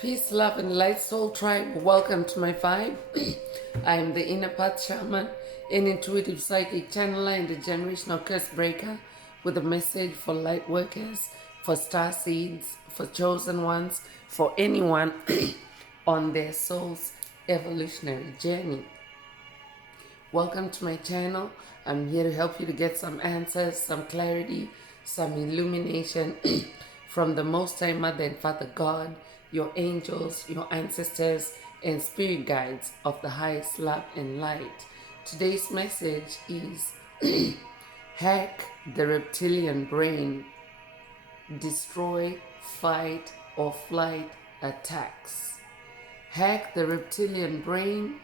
Peace, love, and light, soul tribe. Welcome to my vibe. I am the inner path shaman, an intuitive psychic channeler, and a generational curse breaker with a message for light workers, for star seeds, for chosen ones, for anyone on their soul's evolutionary journey. Welcome to my channel. I'm here to help you to get some answers, some clarity, some illumination from the Most High Mother and Father God, your angels, your ancestors, and spirit guides of the highest love and light. Today's message is hack the reptilian brain, destroy, fight, or flight attacks. Hack the reptilian brain,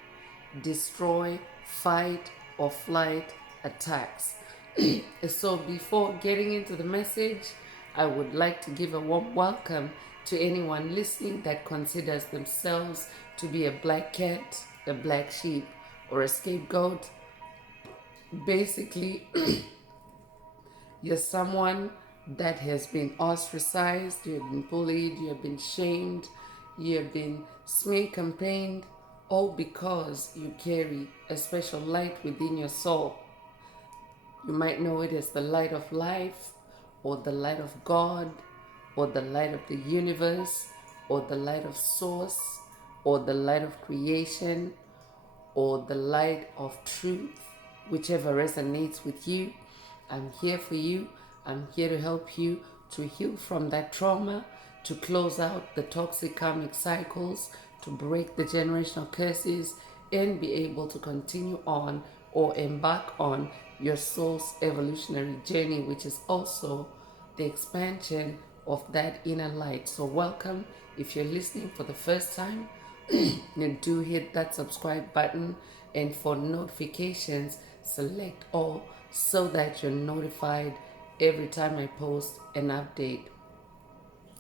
destroy, fight, or flight attacks. So before getting into the message, I would like to give a warm welcome to anyone listening that considers themselves to be a black cat, a black sheep, or a scapegoat. Basically, you're someone that has been ostracized, you have been bullied, you have been shamed, you have been smear campaigned, all because you carry a special light within your soul. You might know it as the light of life, or the light of God, or the light of the universe, or the light of source, or the light of creation, or the light of truth, whichever resonates with you. I'm here for you. I'm here to help you to heal from that trauma, to close out the toxic karmic cycles, to break the generational curses, and be able to continue on or embark on your soul's evolutionary journey, which is also the expansion of that inner light. So welcome. If you're listening for the first time, you do hit that subscribe button, and for notifications, select all so that you're notified every time I post an update.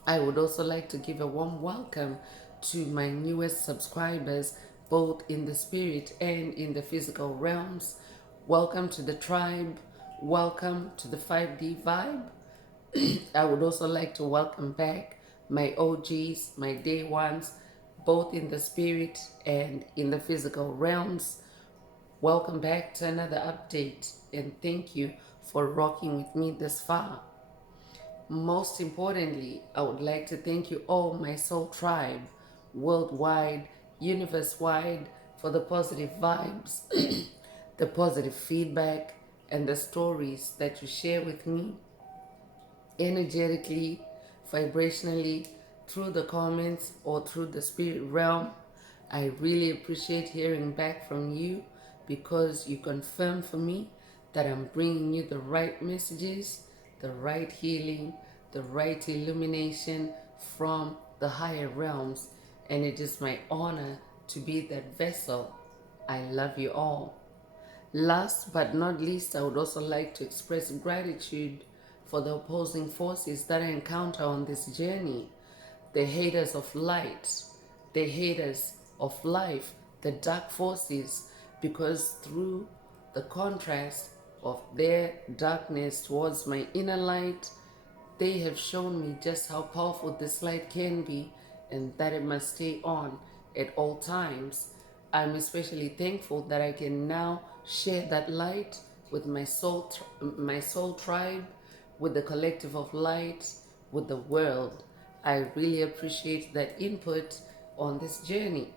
I would also like to give a warm welcome to my newest subscribers, both in the spirit and in the physical realms. Welcome to the tribe. Welcome to the 5D vibe. I would also like to welcome back my OGs, my day ones, both in the spirit and in the physical realms. Welcome back to another update, and thank you for rocking with me this far. Most importantly, I would like to thank you all, my soul tribe, worldwide, universe-wide, for the positive vibes, the positive feedback, and the stories that you share with me energetically, vibrationally, through the comments or through the spirit realm. I really appreciate hearing back from you, because you confirm for me that I'm bringing you the right messages, the right healing, the right illumination from the higher realms, and it is my honor to be that vessel. I love you all. Last but not least, I would also like to express gratitude for the opposing forces that I encounter on this journey. The haters of light, the haters of life, the dark forces, because through the contrast of their darkness towards my inner light, they have shown me just how powerful this light can be, and that it must stay on at all times. I'm especially thankful that I can now share that light with my soul tribe, with the collective of light, with the world. I really appreciate that input on this journey.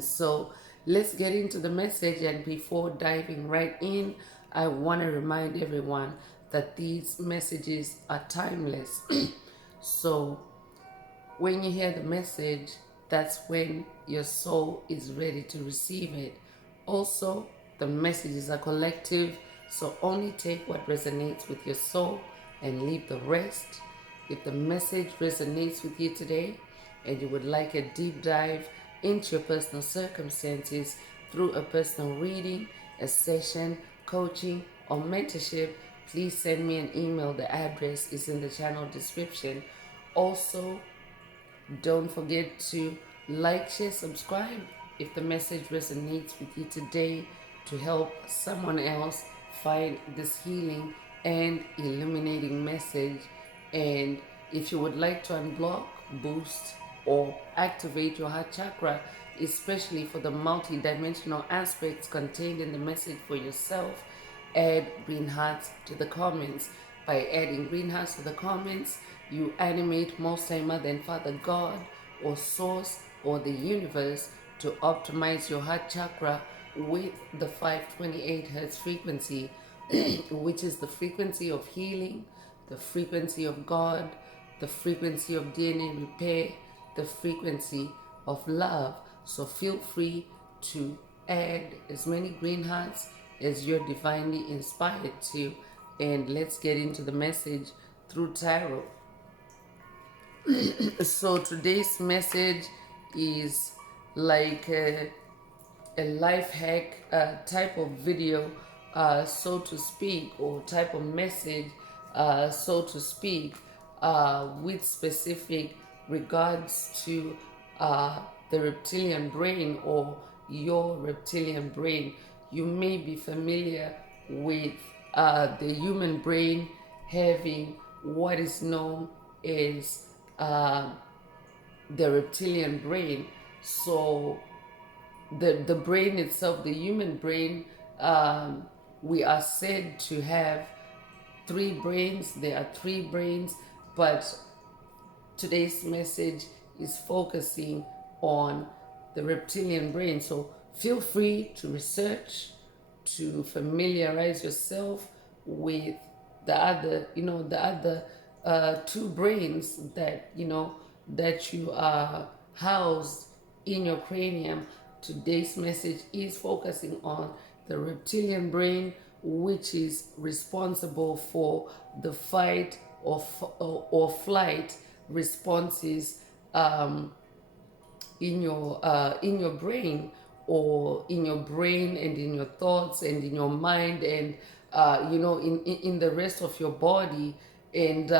So let's get into the message, and before diving right in, I want to remind everyone that these messages are timeless. So when you hear the message, that's when your soul is ready to receive it. Also, the messages are collective, so only take what resonates with your soul and leave the rest. If the message resonates with you today and you would like a deep dive into your personal circumstances through a personal reading, a session, coaching, or mentorship, please send me an email. The address is in the channel description. Also, don't forget to like, share, subscribe if the message resonates with you today, to help someone else find this healing and illuminating message. And if you would like to unblock, boost, or activate your heart chakra, especially for the multi-dimensional aspects contained in the message for yourself, add green hearts to the comments. By adding green hearts to the comments, you animate Most High Mother and Father God or Source or the universe to optimize your heart chakra with the 528 hertz frequency, which is the frequency of healing, the frequency of God, the frequency of DNA repair, the frequency of love. So feel free to add as many green hearts as you're divinely inspired to. And let's get into the message through tarot. So today's message is like a life hack type of video, so to speak, or type of message, so to speak, with specific regards to the reptilian brain or your reptilian brain. You may be familiar with the human brain having what is known as the reptilian brain. So the brain itself, the human brain, we are said to have three brains. There are three brains, but today's message is focusing on the reptilian brain. So feel free to research, to familiarize yourself with the other, two brains that, that you are housed in your cranium. Today's message is focusing on the reptilian brain, which is responsible for the fight or flight responses in your brain, or in your brain and in your thoughts and in your mind, and in the rest of your body and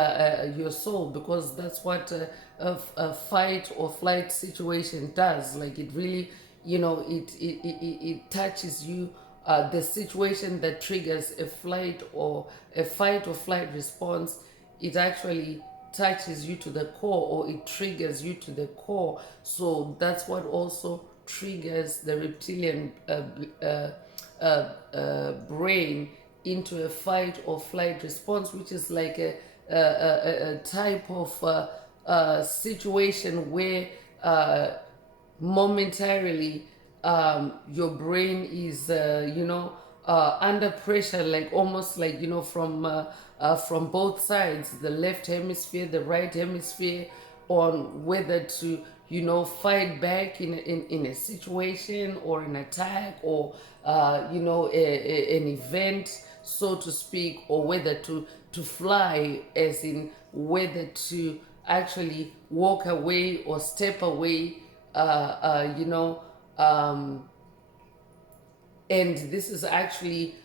your soul, because that's what a fight or flight situation does. Like, it really, it touches you. The situation that triggers a fight or flight response, it actually touches you to the core, or it triggers you to the core. So that's what also triggers the reptilian brain into a fight or flight response, which is like a type of situation where momentarily your brain is under pressure, like almost like from both sides, the left hemisphere, the right hemisphere, on whether to fight back in a situation or an attack, or an event, so to speak, or whether to fly, as in whether to actually walk away or step away, and this is actually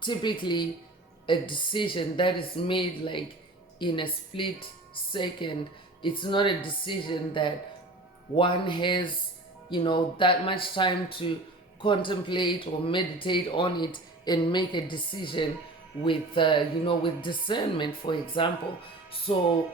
typically a decision that is made like in a split second. It's not a decision that one has that much time to contemplate or meditate on it and make a decision with with discernment, for example. So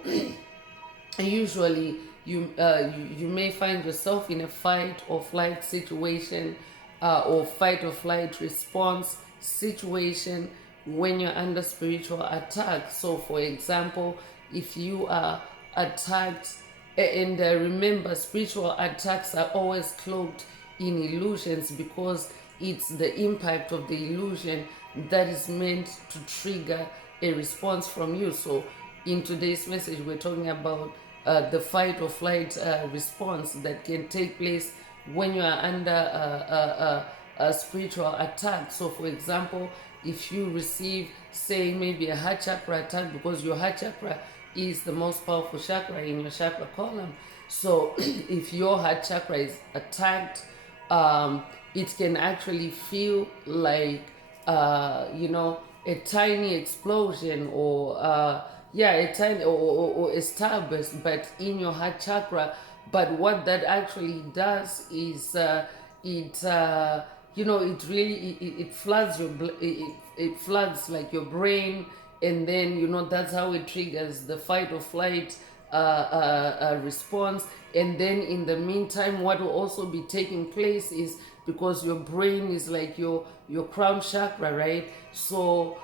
usually you may find yourself in a fight or flight situation, or fight or flight response situation when you're under spiritual attack. So for example, if you are attacked, and remember, spiritual attacks are always cloaked in illusions, because it's the impact of the illusion that is meant to trigger a response from you. So in today's message, we're talking about the fight or flight response that can take place when you are under a spiritual attack. So for example, if you receive, say, maybe a heart chakra attack, because your heart chakra is the most powerful chakra in your chakra column. So if your heart chakra is attacked, it can actually feel like a tiny explosion, or a tiny or a starburst, but in your heart chakra. But what that actually does is it really it floods it floods like your brain, and then that's how it triggers the fight or flight response. And then in the meantime, what will also be taking place is, because your brain is like your crown chakra, right? So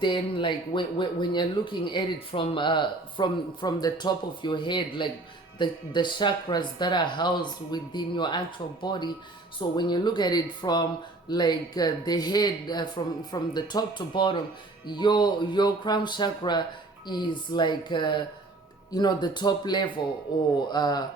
then like when you're looking at it from the top of your head, like the chakras that are housed within your actual body. So when you look at it from like the head, from the top to bottom, your crown chakra is like the top level, or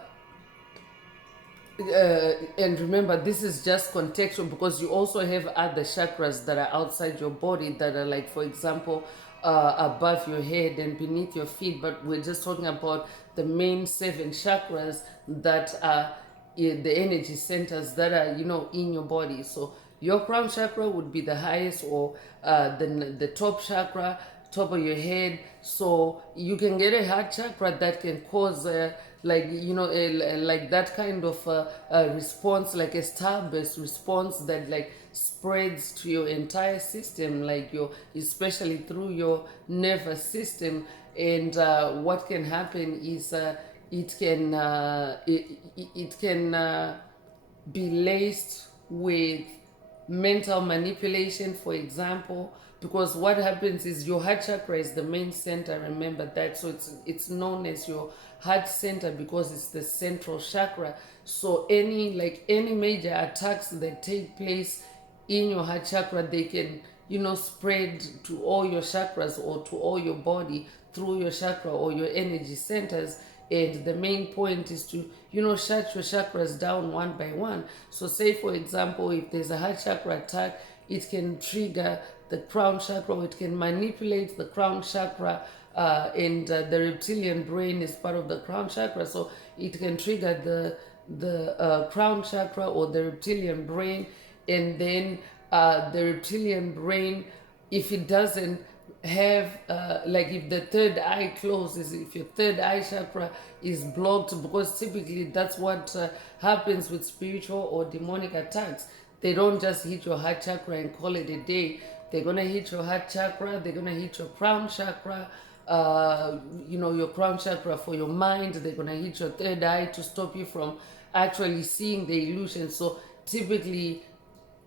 and remember, this is just contextual, because you also have other chakras that are outside your body that are like, for example, above your head and beneath your feet. But we're just talking about the main 7 chakras that are the energy centers that are in your body. So your crown chakra would be the highest, or the top chakra, top of your head. So you can get a heart chakra that can cause like that kind of response, like a starburst response that like spreads to your entire system, like especially through your nervous system. And what can happen is it can be laced with mental manipulation, for example, because what happens is your heart chakra is the main center, remember that. So it's known as your heart center because it's the central chakra. So any major attacks that take place in your heart chakra, they can spread to all your chakras or to all your body through your chakra or your energy centers. And the main point is to shut your chakras down one by one. So say, for example, if there's a heart chakra attack, it can trigger the crown chakra, or it can manipulate the crown chakra, and the reptilian brain is part of the crown chakra, so it can trigger the crown chakra or the reptilian brain. And then the reptilian brain, if it doesn't have like if the third eye closes, if your third eye chakra is blocked, because typically that's what happens with spiritual or demonic attacks. They don't just hit your heart chakra and call it a day. They're gonna hit your heart chakra, they're gonna hit your crown chakra, your crown chakra for your mind. They're gonna hit your third eye to stop you from actually seeing the illusion. So typically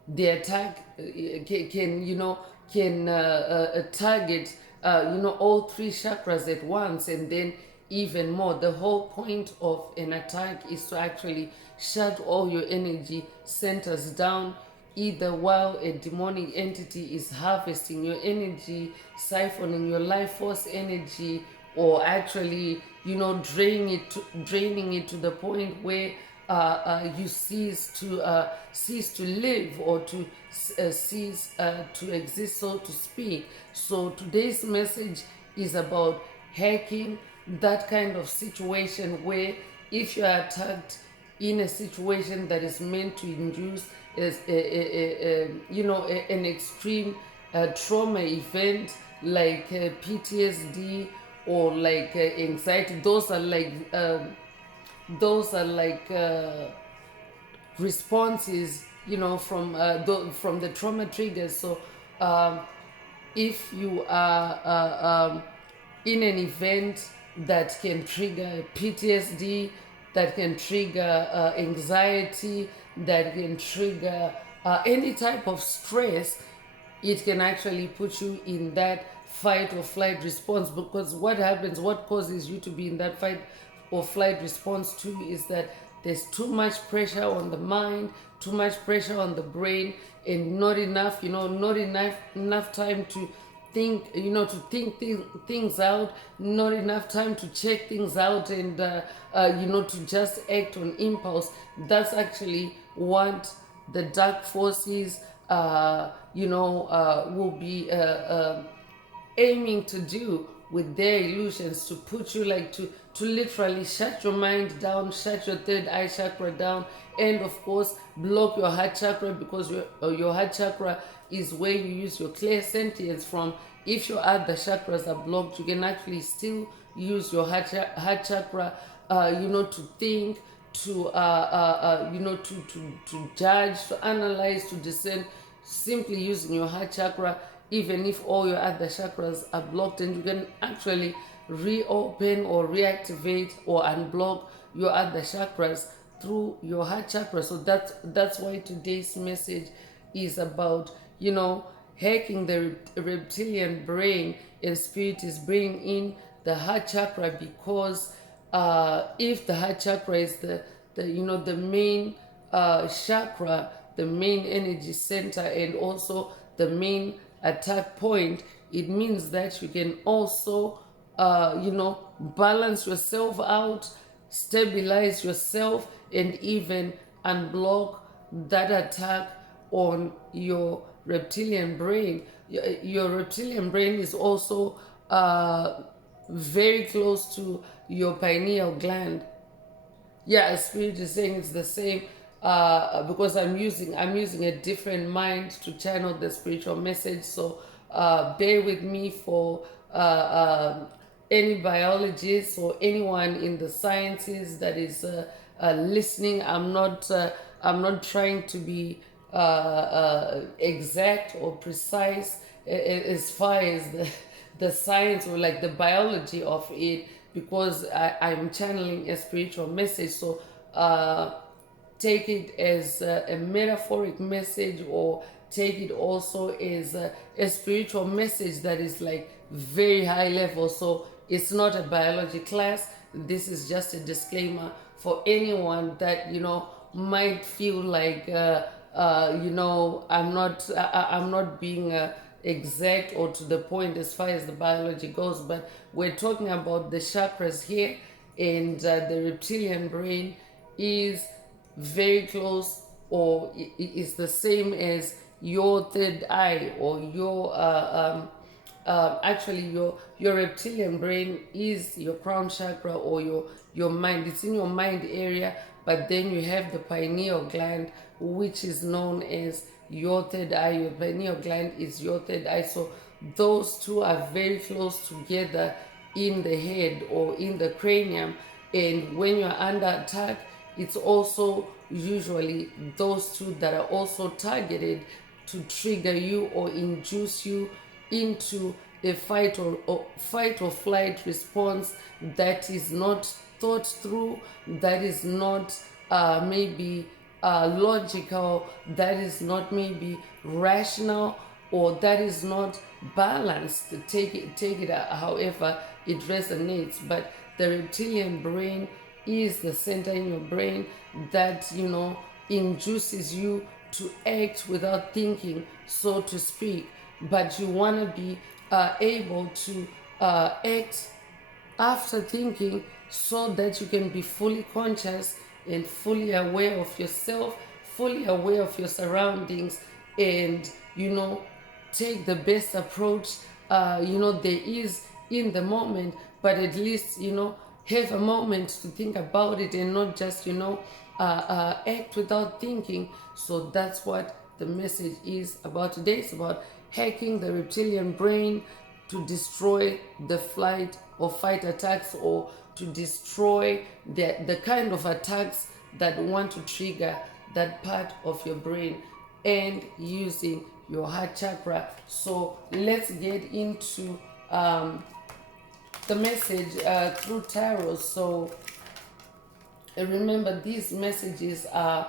the attack can target all 3 chakras at once, and then even more. The whole point of an attack is to actually shut all your energy centers down, either while a demonic entity is harvesting your energy, siphoning your life force energy, or actually draining it to the point where you cease to live, or to cease to exist, so to speak. So today's message is about hacking that kind of situation, where if you are attacked in a situation that is meant to induce an extreme trauma event, like PTSD, or like anxiety. Those are like responses from the trauma triggers. So if you are in an event that can trigger PTSD, that can trigger anxiety, that can trigger any type of stress, it can actually put you in that fight or flight response. Because what causes you to be in that fight or flight response too, is that there's too much pressure on the mind, too much pressure on the brain, and not enough time to think, things out, not enough time to check things out, and to just act on impulse. That's actually what the dark forces will be aiming to do with their illusions, to put you to literally shut your mind down, shut your third eye chakra down, and of course block your heart chakra, because your heart chakra is where you use your clairsentience from. If your other chakras are blocked, you can actually still use your heart chakra, to think, to judge, to analyze, to discern, simply using your heart chakra, even if all your other chakras are blocked. And you can actually reopen or reactivate or unblock your other chakras through your heart chakra. So that's why today's message is about, hacking the reptilian brain, and spirit is bringing in the heart chakra, because if the heart chakra is the main chakra, the main energy center, and also the main attack point, it means that you can also balance yourself out, stabilize yourself, and even unblock that attack on your reptilian brain. Your reptilian brain is also very close to your pineal gland. Yeah, spirit is saying it's the same, because I'm using a different mind to channel the spiritual message. So bear with me for any biologist or anyone in the sciences that is listening. I'm not trying to be exact or precise as far as the science or like the biology of it, because I'm channeling a spiritual message. So take it as a metaphoric message, or take it also as a spiritual message that is like very high level. So it's not a biology class. This is just a disclaimer for anyone that might feel like I'm not being exact or to the point as far as the biology goes. But we're talking about the chakras here, and the reptilian brain is very close, or is the same as your third eye, or your actually your reptilian brain is your crown chakra, or your mind. It's in your mind area, but then you have the pineal gland, which is known as your third eye. Your pineal gland is your third eye. So those two are very close together in the head or in the cranium. And when you're under attack, it's also usually those two that are also targeted to trigger you or induce you into a fight or flight response that is not thought through, that is not maybe logical, that is not maybe rational, or that is not balanced. Take it however it resonates. But the reptilian brain is the center in your brain that induces you to act without thinking, so to speak. But you want to be able to act after thinking, so that you can be fully conscious and fully aware of yourself, fully aware of your surroundings, and take the best approach there is in the moment. But at least have a moment to think about it, and not just act without thinking. So that's what the message is about today. It's about hacking the reptilian brain to destroy the flight or fight attacks, or to destroy the kind of attacks that want to trigger that part of your brain, and using your heart chakra. So let's get into the message through tarot. So remember, these messages are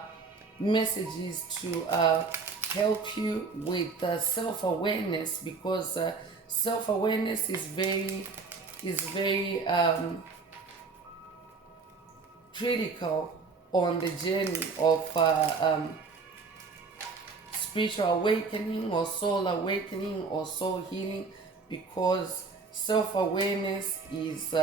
messages to help you with self-awareness, because self-awareness is very critical on the journey of spiritual awakening, or soul awakening, or soul healing, because self-awareness is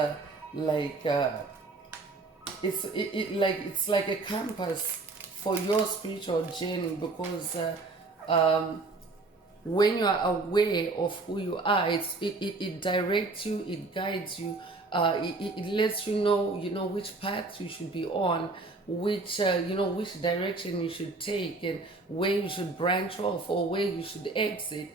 it's like a compass for your spiritual journey. Because when you are aware of who you are, it directs you, it guides you, it lets you know which path you should be on, which which direction you should take, and where you should branch off, or where you should exit,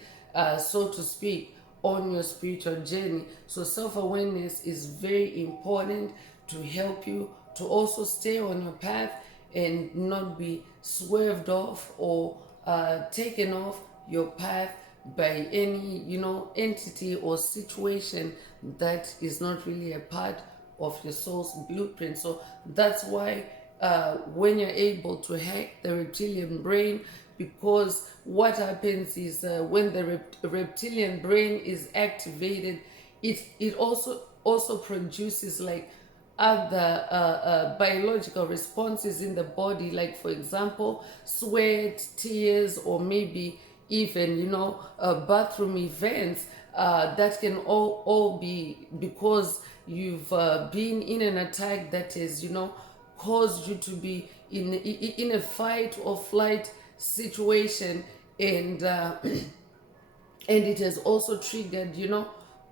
so to speak, on your spiritual journey. So self-awareness is very important to help you to also stay on your path, and not be swerved off or taken off your path by any, entity or situation that is not really a part of your soul's blueprint. So that's why when you're able to hack the reptilian brain, because what happens is when the reptilian brain is activated, it also produces like other biological responses in the body, like for example sweat, tears, or maybe even bathroom events. That can all be because you've been in an attack that is caused you to be in a fight or flight situation, and and it has also triggered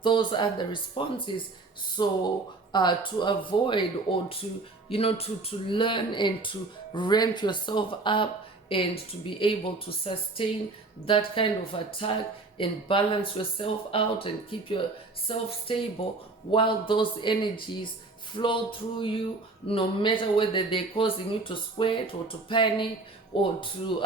those are the responses. So to avoid, or to to learn and to ramp yourself up and to be able to sustain that kind of attack and balance yourself out and keep yourself stable while those energies flow through you, no matter whether they're causing you to sweat or to panic or to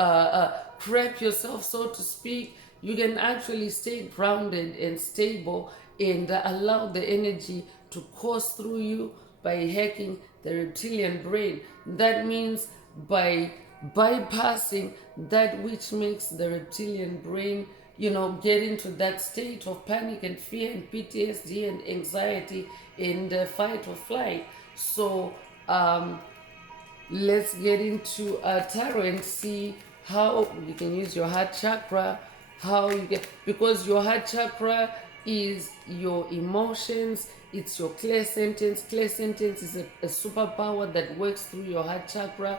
crap yourself, so to speak. You can actually stay grounded and stable and allow the energy to course through you by hacking the reptilian brain. That means by bypassing that which makes the reptilian brain get into that state of panic and fear and PTSD and anxiety and fight or flight. So let's get into tarot and see how you can use your heart chakra, how you get, because your heart chakra is your emotions, it's your clear sentence. Clear sentence is a superpower that works through your heart chakra.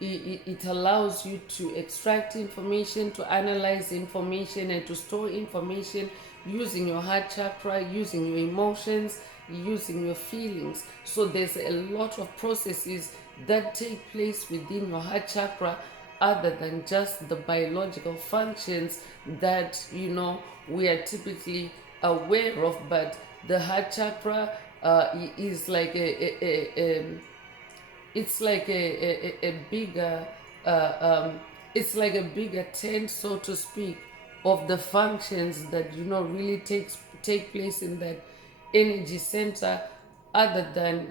It allows you to extract information, to analyze information, and to store information using your heart chakra, using your emotions, using your feelings. So there's a lot of processes that take place within your heart chakra other than just the biological functions that we are typically aware of. But the heart chakra is like it's like a bigger it's like a bigger tent, so to speak, of the functions that really take place in that energy center, other than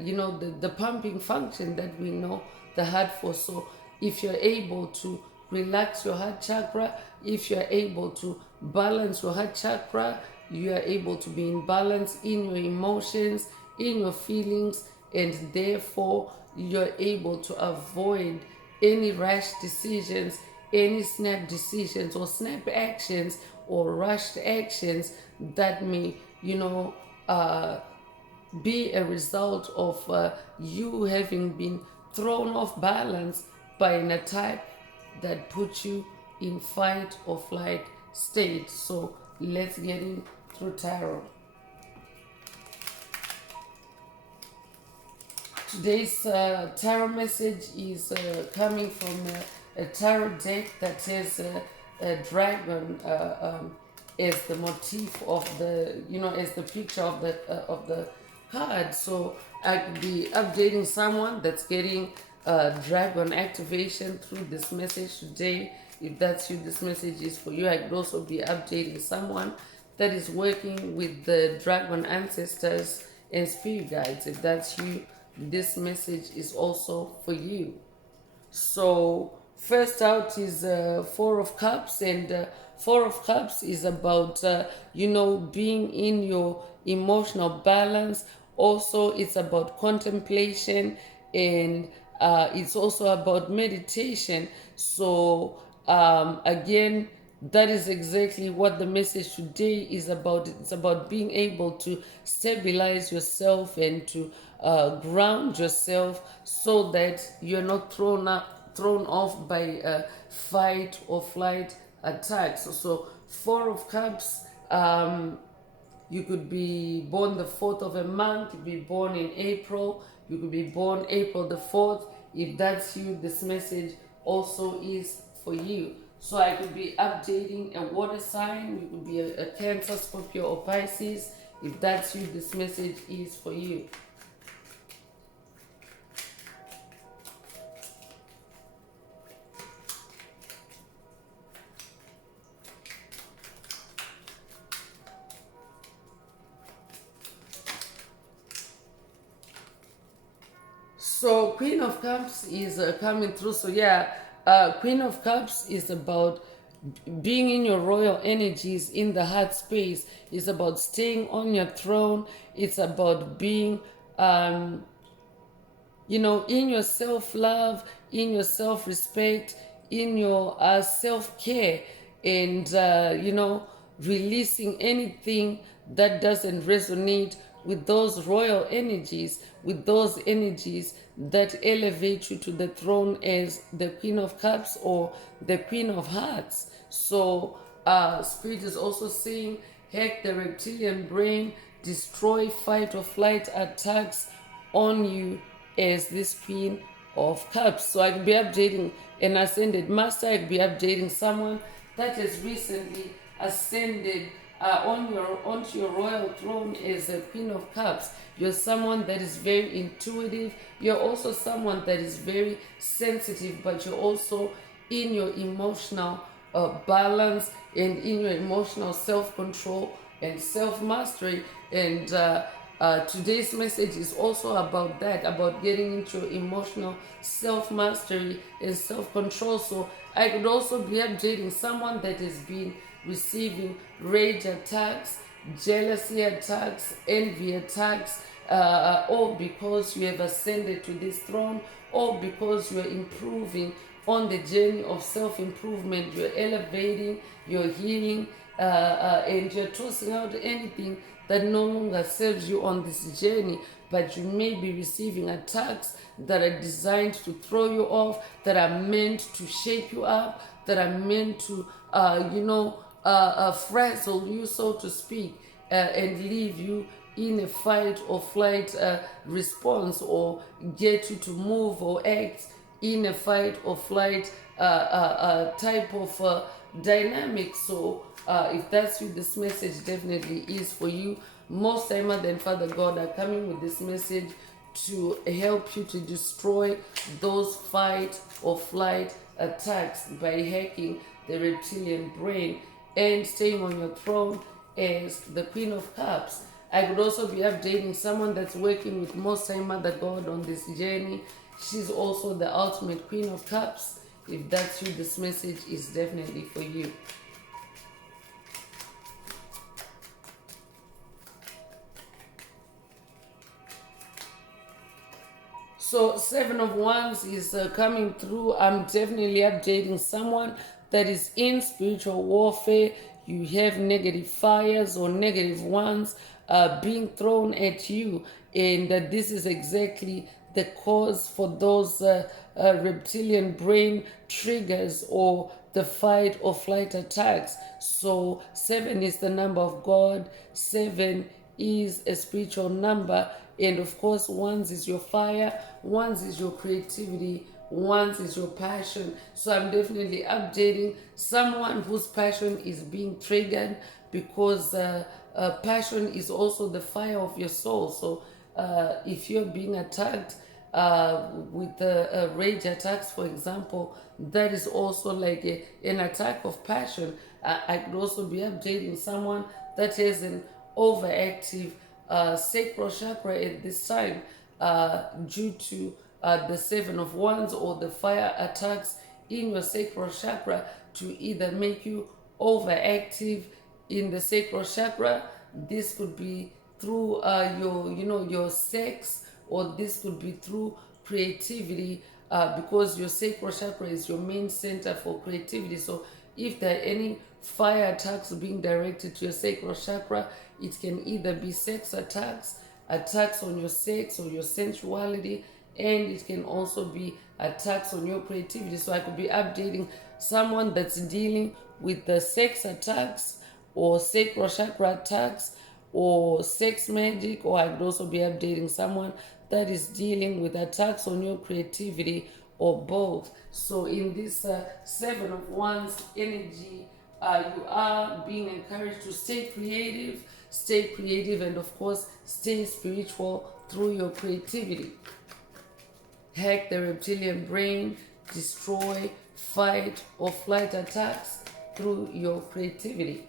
the pumping function that we know the heart for. So if you're able to relax your heart chakra, if you're able to balance your heart chakra, you are able to be in balance in your emotions, in your feelings, and therefore you're able to avoid any rash decisions, any snap decisions or snap actions or rushed actions that may be a result of you having been thrown off balance by an attack that put you in fight or flight state. So let's get in through tarot. Today's tarot message is coming from a tarot deck that has a dragon as the motif of the, as the picture of the card. So I could be updating someone that's getting dragon activation through this message today. If that's you, this message is for you. I could also be updating someone that is working with the dragon ancestors and spirit guides. If that's you, this message is also for you. So first out is Four of Cups, and Four of Cups is about being in your emotional balance. Also, it's about contemplation, and it's also about meditation. So again, that is exactly what the message today is about. It's about being able to stabilize yourself and to ground yourself so that you're not thrown off by fight or flight attacks. So Four of Cups, you could be born the 4th of a month, you could be born in April, you could be born April the 4th. If that's you, this message also is for you. So I could be updating a water sign, you could be a Cancer, Scorpio, or Pisces. If that's you, this message is for you. Queen of Cups is coming through. So yeah, Queen of Cups is about being in your royal energies in the heart space. It's about staying on your throne. It's about being in your self-love, in your self-respect, in your self-care, and releasing anything that doesn't resonate with those royal energies, with those energies that elevate you to the throne as the Queen of Cups or the Queen of Hearts. So Spirit is also saying, hack the reptilian brain, destroy fight or flight attacks on you as this Queen of Cups. So I could be updating an ascended master. I could be updating someone that has recently ascended onto your royal throne as a Queen of Cups. You're someone that is very intuitive. You're also someone that is very sensitive, but you're also in your emotional balance and in your emotional self-control and self-mastery. And today's message is also about that, about getting into your emotional self-mastery and self-control. So I could also be updating someone that has been receiving rage attacks, jealousy attacks, envy attacks, or because you have ascended to this throne, or because you're improving on the journey of self-improvement. You're elevating, you're healing, and you're tossing out anything that no longer serves you on this journey. But you may be receiving attacks that are designed to throw you off, that are meant to shake you up, that are meant to, frazzle you, so to speak, and leave you in a fight or flight response, or get you to move or act in a fight or flight type of dynamic. So if that's you, this message definitely is for you. Most time than Father God are coming with this message to help you to destroy those fight or flight attacks by hacking the reptilian brain and staying on your throne as the Queen of Cups. I could also be updating someone that's working with Most High Mother God on this journey. She's also the ultimate Queen of Cups. If that's you, this message is definitely for you. So Seven of Wands is coming through. I'm definitely updating someone that is in spiritual warfare. You have negative fires or negative ones being thrown at you, and this is exactly the cause for those reptilian brain triggers or the fight or flight attacks. So 7 is the number of God. 7 is a spiritual number, and of course ones is your fire, ones is your creativity, ones is your passion. So I'm definitely updating someone whose passion is being triggered, because passion is also the fire of your soul. So if you're being attacked with rage attacks, for example, that is also like an attack of passion. I could also be updating someone that has an overactive sacral chakra at this time, due to the 7 of Wands or the fire attacks in your sacral chakra, to either make you overactive in the sacral chakra. This could be through your sex, or this could be through creativity, because your sacral chakra is your main center for creativity. So if there are any fire attacks being directed to your sacral chakra, it can either be sex attacks, attacks on your sex or your sensuality, and it can also be attacks on your creativity. So I could be updating someone that's dealing with the sex attacks or sacral chakra attacks or sex magic, or I could also be updating someone that is dealing with attacks on your creativity, or both. So in this 7 of Wands energy, you are being encouraged to stay creative, and of course stay spiritual through your creativity. Hack the reptilian brain, destroy, fight, or flight attacks through your creativity.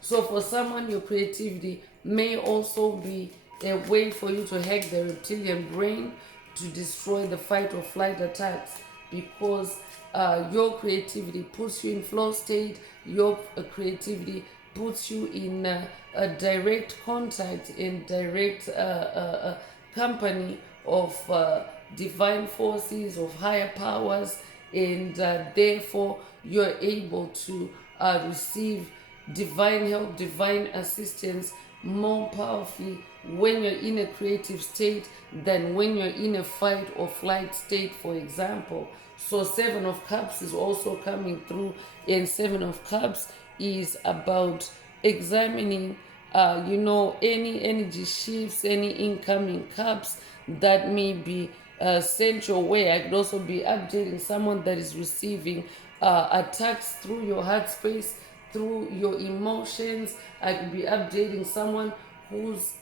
So for someone, your creativity may also be a way for you to hack the reptilian brain, to destroy the fight or flight attacks, because your creativity puts you in flow state. Your creativity puts you in a direct contact, in direct company of divine forces, of higher powers, and therefore you're able to receive divine help, divine assistance more powerfully when you're in a creative state than when you're in a fight or flight state, for example. So Seven of Cups is also coming through, and Seven of Cups is about examining any energy shifts, any incoming cups that may be sent your way. I could also be updating someone that is receiving attacks through your heart space, through your emotions. I could be updating someone whose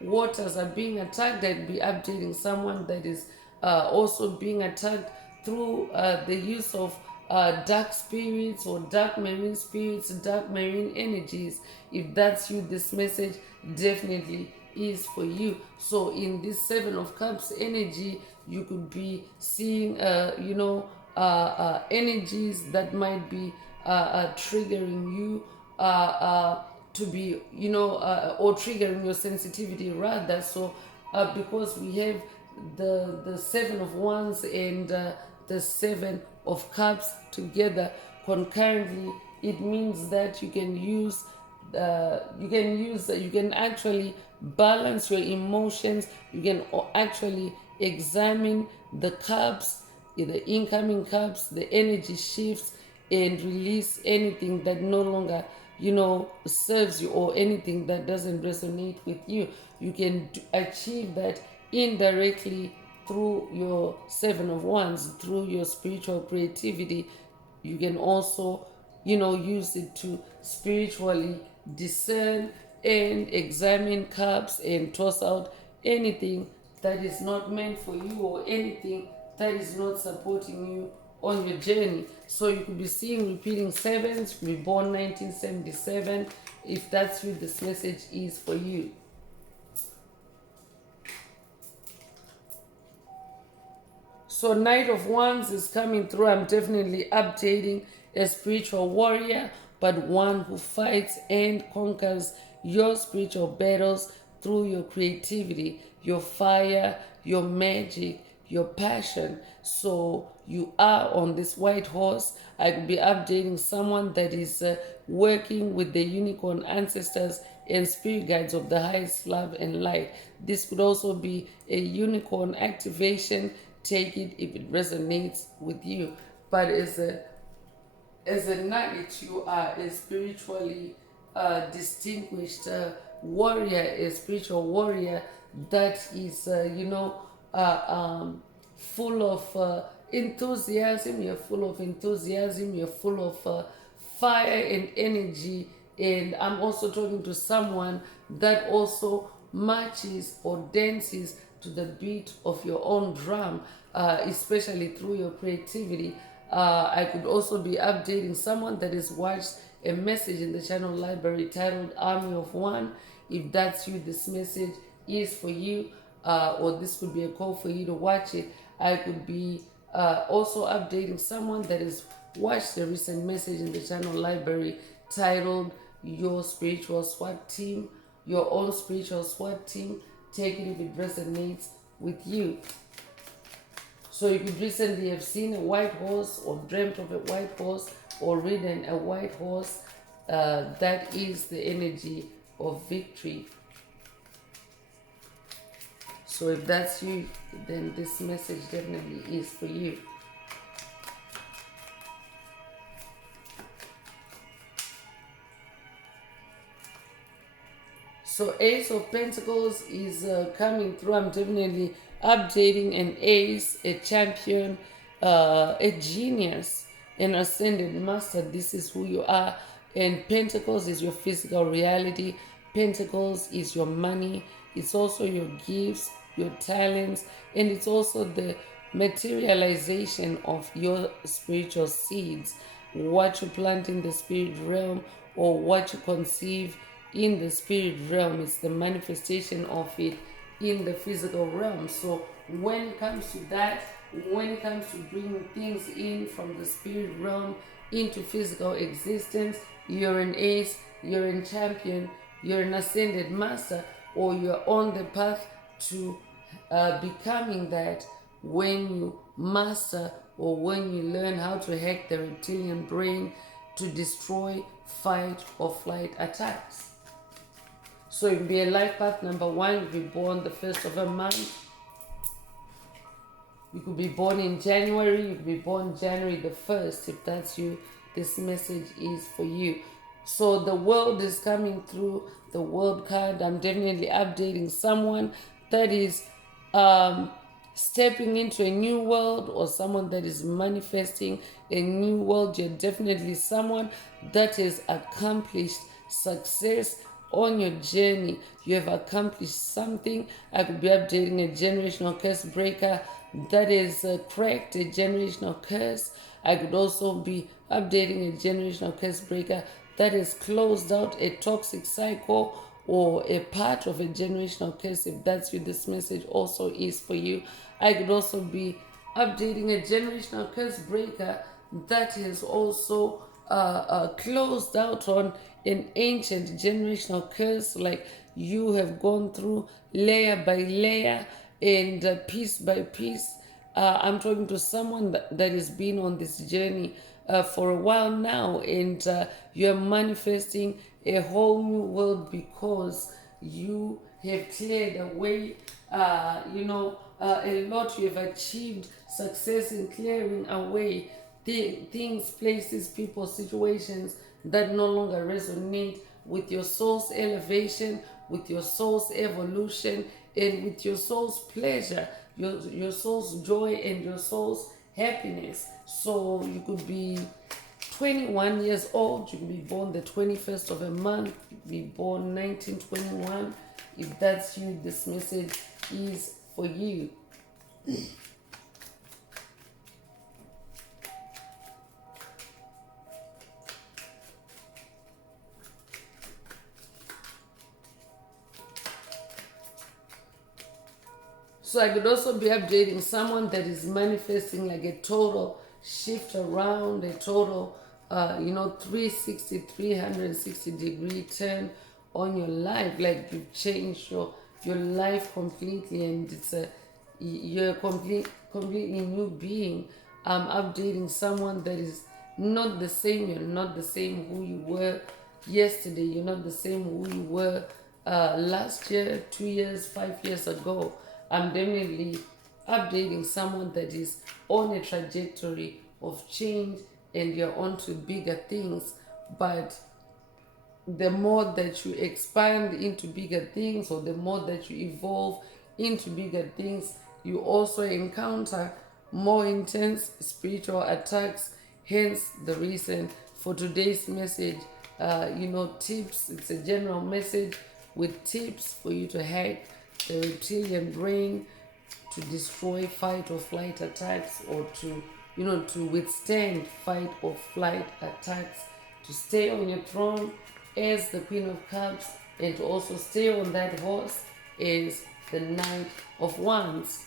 waters are being attacked. I'd be updating someone that is also being attacked through the use of dark spirits or dark marine spirits, dark marine energies. If that's you, this message definitely is for you. So in this Seven of Cups energy, you could be seeing energies that might be triggering you to be or triggering your sensitivity rather. So because we have the Seven of Wands and the Seven of Cups together concurrently, it means that you can actually balance your emotions. You can actually examine the cups, the incoming cups, the energy shifts, and release anything that no longer serves you, or anything that doesn't resonate with you. You can achieve that indirectly through your Seven of Wands, through your spiritual creativity. You can also use it to spiritually discern and examine cups and toss out anything that is not meant for you, or anything that is not supporting you on your journey. So you could be seeing repeating sevens. You could be born 1977. If that's you, this message is for you. So Knight of Wands is coming through. I'm definitely updating a spiritual warrior, but one who fights and conquers your spiritual battles through your creativity, your fire, your magic, your passion. So you are on this white horse. I could be updating someone that is working with the unicorn ancestors and spirit guides of the highest love and light. This could also be a unicorn activation. Take it if it resonates with you. But as a knight, you are a spiritually distinguished warrior, a spiritual warrior that is, full of enthusiasm. You're full of enthusiasm. You're full of fire and energy. And I'm also talking to someone that also marches or dances to the beat of your own drum, especially through your creativity. I could also be updating someone that has watched a message in the channel library titled Army of One. If that's you, this message is for you, or this could be a call for you to watch it. I could be also updating someone that has watched a recent message in the channel library titled Your Spiritual SWAT Team, Your Own Spiritual SWAT Team. Take it if it resonates with you. So you could recently have seen a white horse, or dreamt of a white horse, or ridden a white horse. That is the energy of victory. So if that's you, then this message definitely is for you. So Ace of Pentacles is coming through. I'm definitely updating an ace, a champion, a genius, an ascended master. This is who you are. And Pentacles is your physical reality. Pentacles is your money. It's also your gifts, your talents, and it's also the materialization of your spiritual seeds. What you plant in the spirit realm, or what you conceive in the spirit realm, is the manifestation of it in the physical realm. So when it comes to that, when it comes to bringing things in from the spirit realm into physical existence, you're an ace, you're a champion, you're an ascended master, or you're on the path to becoming that when you master or when you learn how to hack the reptilian brain to destroy fight or flight attacks. So it could be a life path number 1, you'll be born the first of a month. You could be born in January, you could be born January the 1st. If that's you, this message is for you. So the world is coming through the world card. I'm definitely updating someone that is stepping into a new world, or someone that is manifesting a new world. You're definitely someone that has accomplished success on your journey. You have accomplished something. I could be updating a generational curse breaker that is cracked a generational curse. I could also be updating a generational curse breaker that has closed out a toxic cycle or a part of a generational curse. If that's you, this message also is for you. I could also be updating a generational curse breaker that has also closed out on an ancient generational curse, like you have gone through layer by layer and piece by piece. I'm talking to someone that has been on this journey for a while now, and you're manifesting a whole new world because you have cleared away, a lot. You have achieved success in clearing away things, places, people, situations that no longer resonate with your soul's elevation, with your soul's evolution, and with your soul's pleasure, your soul's joy, and your soul's happiness. So you could be 21 years old, you could be born the 21st of a month, you could be born 1921. If that's you, this message is for you. So I could also be updating someone that is manifesting like a total shift around, a total, 360 degree turn on your life. Like you've changed your life completely, and you're a completely new being. I'm updating someone that is not the same. You're not the same who you were yesterday. You're not the same who you were last year, 2 years, 5 years ago. I'm definitely updating someone that is on a trajectory of change, and you're on to bigger things. But the more that you expand into bigger things, or the more that you evolve into bigger things, you also encounter more intense spiritual attacks. Hence the reason for today's message, tips. It's a general message with tips for you to hack the reptilian brain, to destroy fight or flight attacks, or to withstand fight or flight attacks, to stay on your throne as the Queen of Cups, and to also stay on that horse as the Knight of Wands.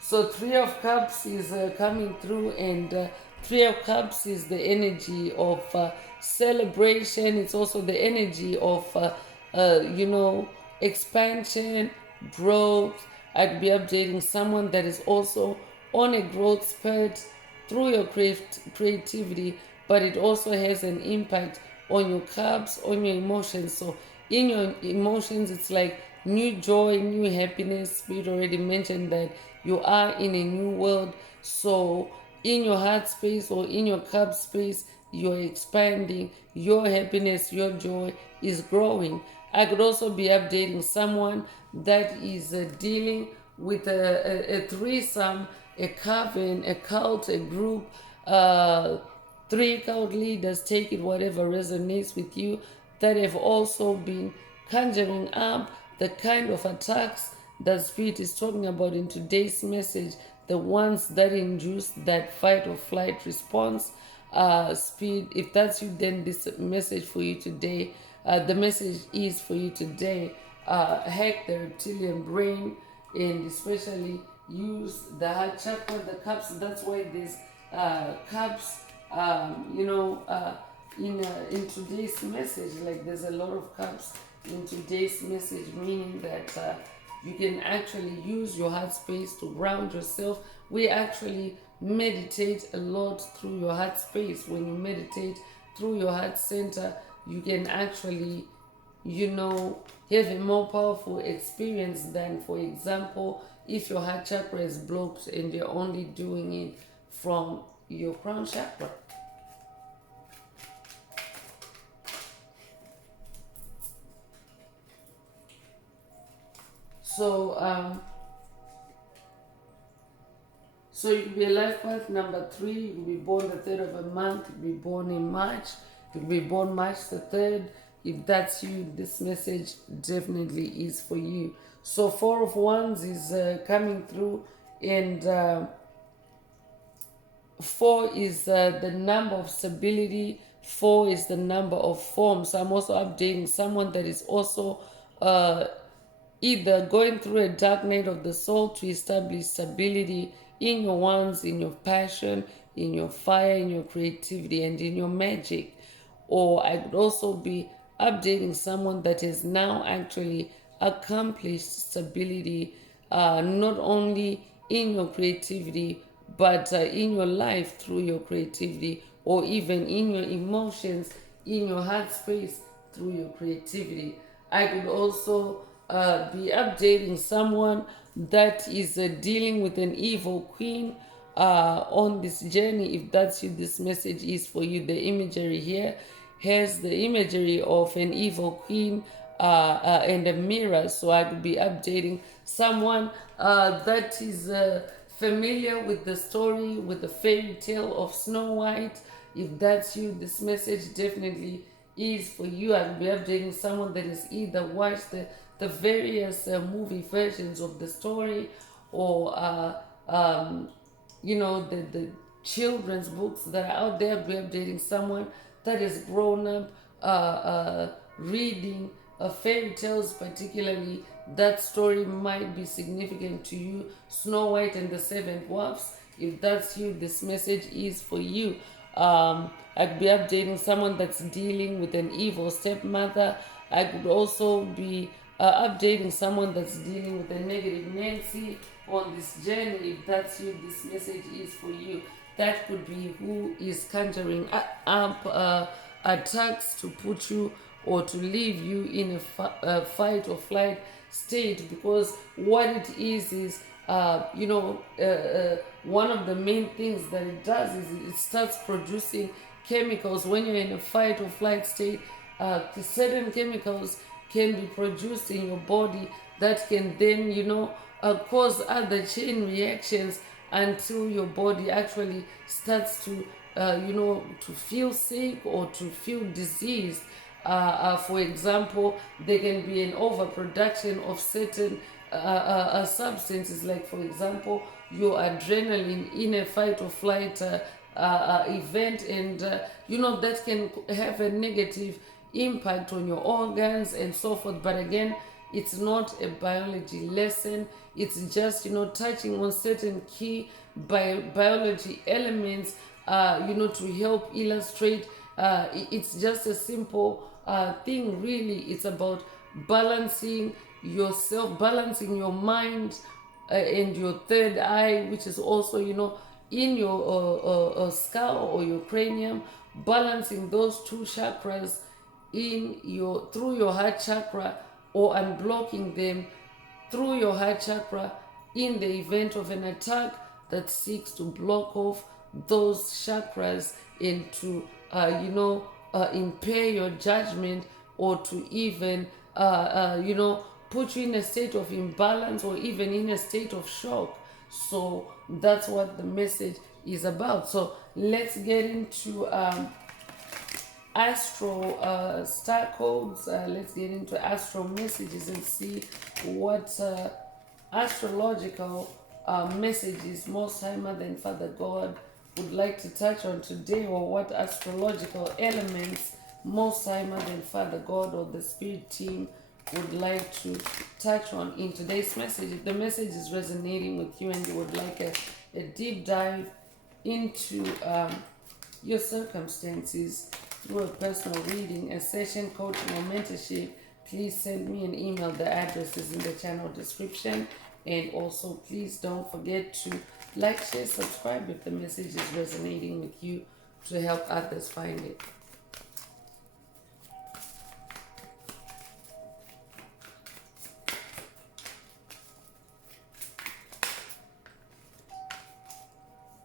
So 3 of Cups is coming through, and 3 of Cups is the energy of celebration. It's also the energy of, expansion, growth. I'd be updating someone that is also on a growth spurt through your creativity, but it also has an impact on your cups, on your emotions. So in your emotions, it's like new joy, new happiness. Spirit already mentioned that you are in a new world. So in your heart space or in your cup space, you're expanding. Your happiness, your joy is growing. I could also be updating someone that is dealing with a threesome, a coven, a cult, a group, 3 cult leaders, take it whatever resonates with you, that have also been conjuring up the kind of attacks that Spirit is talking about in today's message, the ones that induce that fight or flight response, speed. If that's you, then this message for you today, the message is for you today. Hack the reptilian brain, and especially use the heart chakra, the cups. That's why there's cups, in today's message. Like, there's a lot of cups in today's message, meaning that you can actually use your heart space to ground yourself. We actually meditate a lot through your heart space. When you meditate through your heart center, you can actually, have a more powerful experience than, for example, if your heart chakra is blocked and you're only doing it from your crown chakra. So you could be a life path number 3. You could be born the 3rd of a month. You could be born in March. You could be born March the 3rd. If that's you, this message definitely is for you. So 4 of Wands is coming through, and 4 is the number of stability. 4 is the number of form. So I'm also updating someone that is also either going through a dark night of the soul to establish stability in your wands, in your passion, in your fire, in your creativity, and in your magic. Or I could also be updating someone that has now actually accomplished stability, not only in your creativity, but in your life through your creativity, or even in your emotions, in your heart space through your creativity. I could also be updating someone that is dealing with an evil queen on this journey. If that's you, this message is for you. The imagery here has the imagery of an evil queen and a mirror. So I could be updating someone that is familiar with the story, with the fairy tale of Snow White. If that's you, this message definitely is for you. I could be updating someone that has either watched the various movie versions of the story, or the children's books that are out there. Be updating someone that has grown up reading fairy tales. Particularly, that story might be significant to you. Snow White and the Seven Dwarfs. If that's you, this message is for you. I could be updating someone that's dealing with an evil stepmother. I could also be updating someone that's dealing with a negative Nancy on this journey. If that's you, this message is for you. That could be who is conjuring up attacks to put you or to leave you in a fight or flight state, because what it is one of the main things that it does is it starts producing chemicals. When you're in a fight or flight state, certain chemicals can be produced in your body that can then cause other chain reactions until your body actually starts to to feel sick or to feel diseased. For example, there can be an overproduction of certain substances, like, for example, your adrenaline in a fight or flight event, and that can have a negative impact on your organs and so forth. But again, it's not a biology lesson. It's just touching on certain key biology elements to help illustrate. It's just a simple thing, really. It's about balancing yourself, balancing your mind and your third eye, which is also in your skull or your cranium, balancing those two chakras through your heart chakra, or unblocking them through your heart chakra in the event of an attack that seeks to block off those chakras and to impair your judgment, or to even put you in a state of imbalance, or even in a state of shock. So that's what the message is about. So let's get into astro star codes. Let's get into astro messages and see what astrological messages Most High Mother and Father God would like to touch on today, or what astrological elements Most High Mother and Father God or the Spirit team would like to touch on in today's message. If the message is resonating with you and you would like a deep dive into your circumstances through a personal reading, a session, coaching, or mentorship, please send me an email. The address is in the channel description. And also, please don't forget to like, share, subscribe if the message is resonating with you, to help others find it.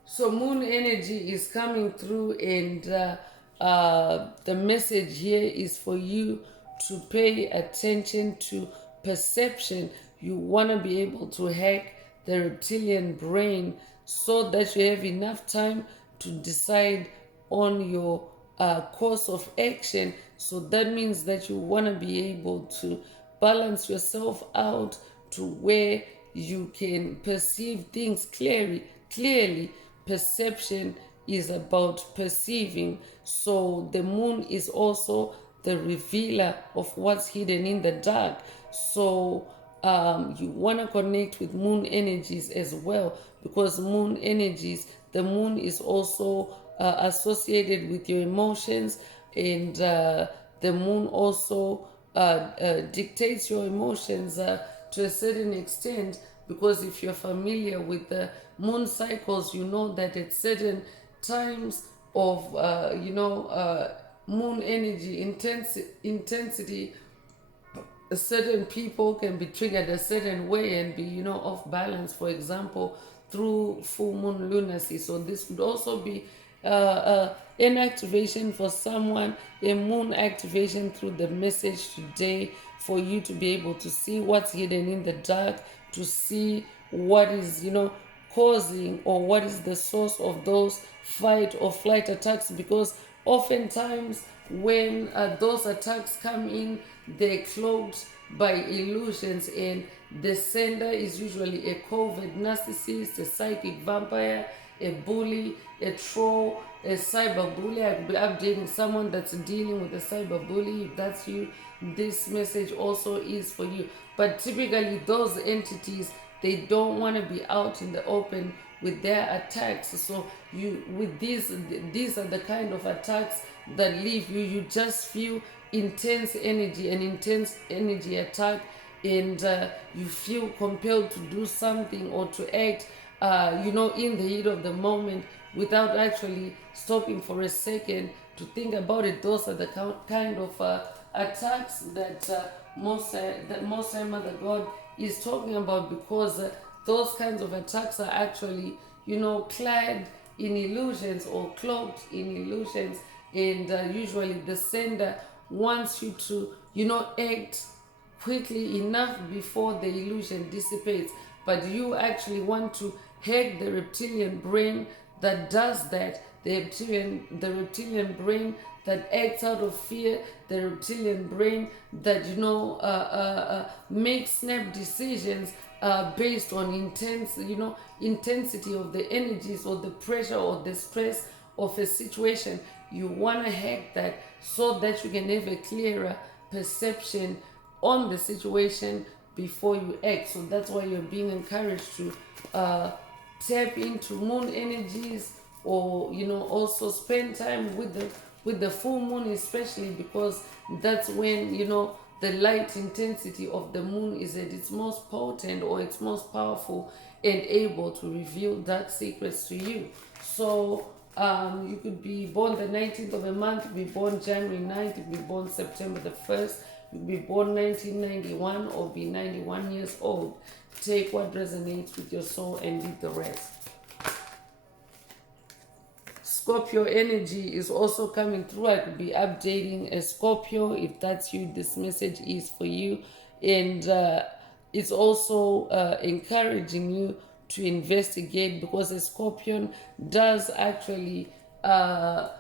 So moon energy is coming through, and the message here is for you to pay attention to perception. You want to be able to hack the reptilian brain so that you have enough time to decide on your course of action. So that means that you want to be able to balance yourself out to where you can perceive things clearly. Perception is about perceiving. So the moon is also the revealer of what's hidden in the dark. So you want to connect with moon energies as well, because moon energies, the moon is also associated with your emotions, and the moon also dictates your emotions to a certain extent, because if you're familiar with the moon cycles, you know that at certain times of moon energy intensity, certain people can be triggered a certain way and be off balance, for example through full moon lunacy. So this would also be an activation for someone, a moon activation through the message today, for you to be able to see what's hidden in the dark, to see what is causing, or what is the source of those fight or flight attacks. Because oftentimes when those attacks come in, they're cloaked by illusions, and the sender is usually a covert narcissist, a psychic vampire, a bully, a troll, a cyber bully. I could be updating someone that's dealing with a cyber bully. If that's you, this message also is for you. But typically those entities, they don't want to be out in the open with their attacks. So these are the kind of attacks that leave you just feel intense energy, an intense energy attack, and you feel compelled to do something or to act in the heat of the moment, without actually stopping for a second to think about it. Those are the kind of attacks that Most High Mother God is talking about, because those kinds of attacks are actually clad in illusions or cloaked in illusions, and usually the sender wants you to act quickly enough before the illusion dissipates, but you actually want to hack the reptilian brain that does that, the reptilian brain that acts out of fear, the reptilian brain that makes snap decisions based on intensity of the energies, or the pressure or the stress of a situation. You want to hack that so that you can have a clearer perception on the situation before you act. So that's why you're being encouraged to tap into moon energies, or also spend time with the full moon, especially because that's when the light intensity of the moon is at its most potent, or its most powerful, and able to reveal dark secrets to you. So you could be born the 19th of a month, you could be born January 9th, you could be born September the 1st, you could be born 1991, or be 91 years old. Take what resonates with your soul and leave the rest. Scorpio energy is also coming through. I could be updating a Scorpio. If that's you, this message is for you. And it's also encouraging you to investigate, because a Scorpion does actually act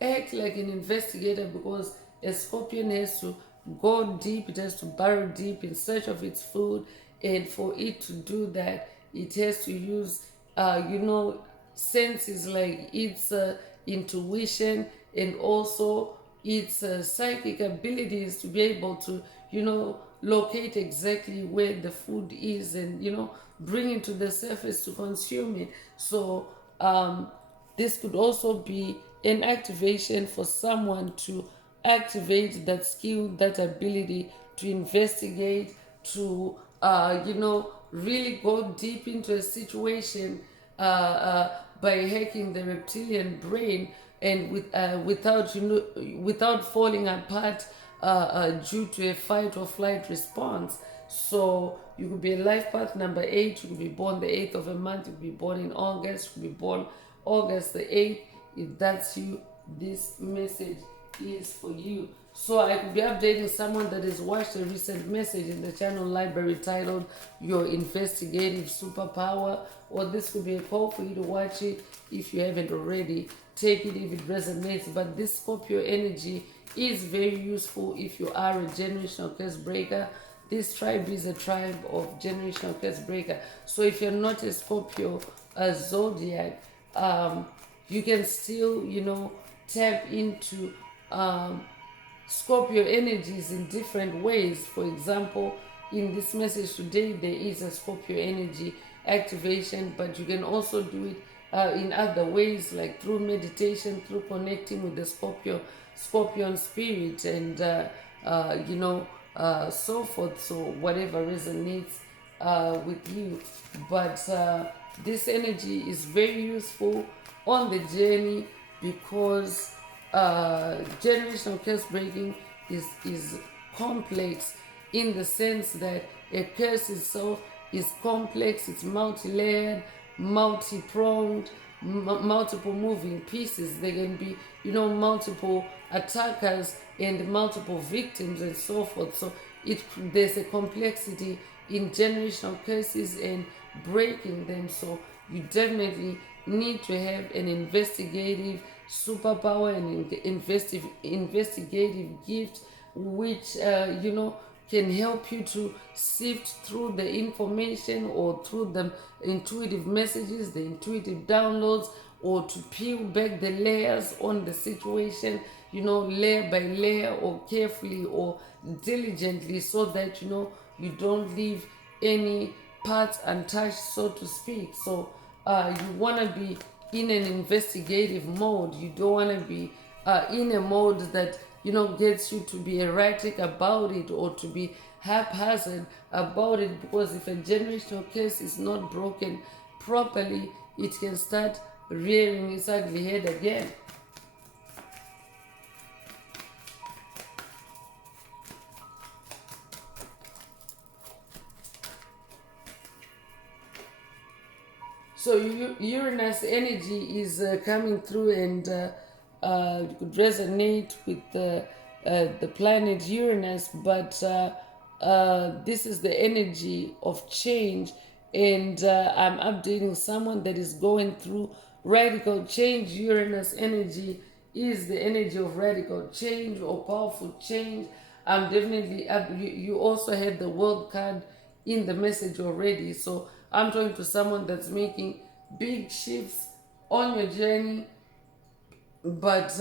like an investigator, because a Scorpion has to go deep, it has to burrow deep in search of its food, And for it to do that, it has to use, senses like its intuition, and also its psychic abilities to be able to, locate exactly where the food is, and, bring it to the surface to consume it. So, this could also be an activation for someone to activate that skill, that ability to investigate, to, really go deep into a situation, by hacking the reptilian brain, and without falling apart, due to a fight or flight response. So you could be a life path number 8. You could be born the 8th of a month. You could be born in August. You could be born August the 8th. If that's you, this message is for you. So I could be updating someone that has watched a recent message in the channel library titled Your Investigative Superpower, or this could be a call for you to watch it if you haven't already. Take it if it resonates. But this Scorpio energy is very useful if you are a generational curse breaker. This tribe is a tribe of generational curse breaker. So if you're not a Scorpio zodiac, you can still, tap into Scorpio energies in different ways. For example, in this message today, there is a Scorpio energy activation, but you can also do it in other ways, like through meditation, through connecting with the Scorpion spirit, and so forth. So whatever resonates with you, but this energy is very useful on the journey, because generational curse breaking is complex, in the sense that a curse itself is complex. It's multi-layered, multi-pronged, multiple moving pieces. There can be, multiple attackers and multiple victims and so forth. So there's a complexity in generational curses and breaking them. So you definitely need to have an investigative superpower and investigative gift, which can help you to sift through the information, or through the intuitive messages, the intuitive downloads, or to peel back the layers on the situation, layer by layer, or carefully or diligently, so that you don't leave any parts untouched, so to speak. So you want to be in an investigative mode. You don't want to be in a mode that gets you to be erratic about it, or to be haphazard about it, because if a generational curse is not broken properly, it can start rearing its ugly head again. So Uranus energy is coming through, and you could resonate with the planet Uranus, but this is the energy of change, and I'm updating someone that is going through radical change. Uranus energy is the energy of radical change or powerful change. I'm definitely up. You also had the world card in the message already, so I'm talking to someone that's making big shifts on your journey, but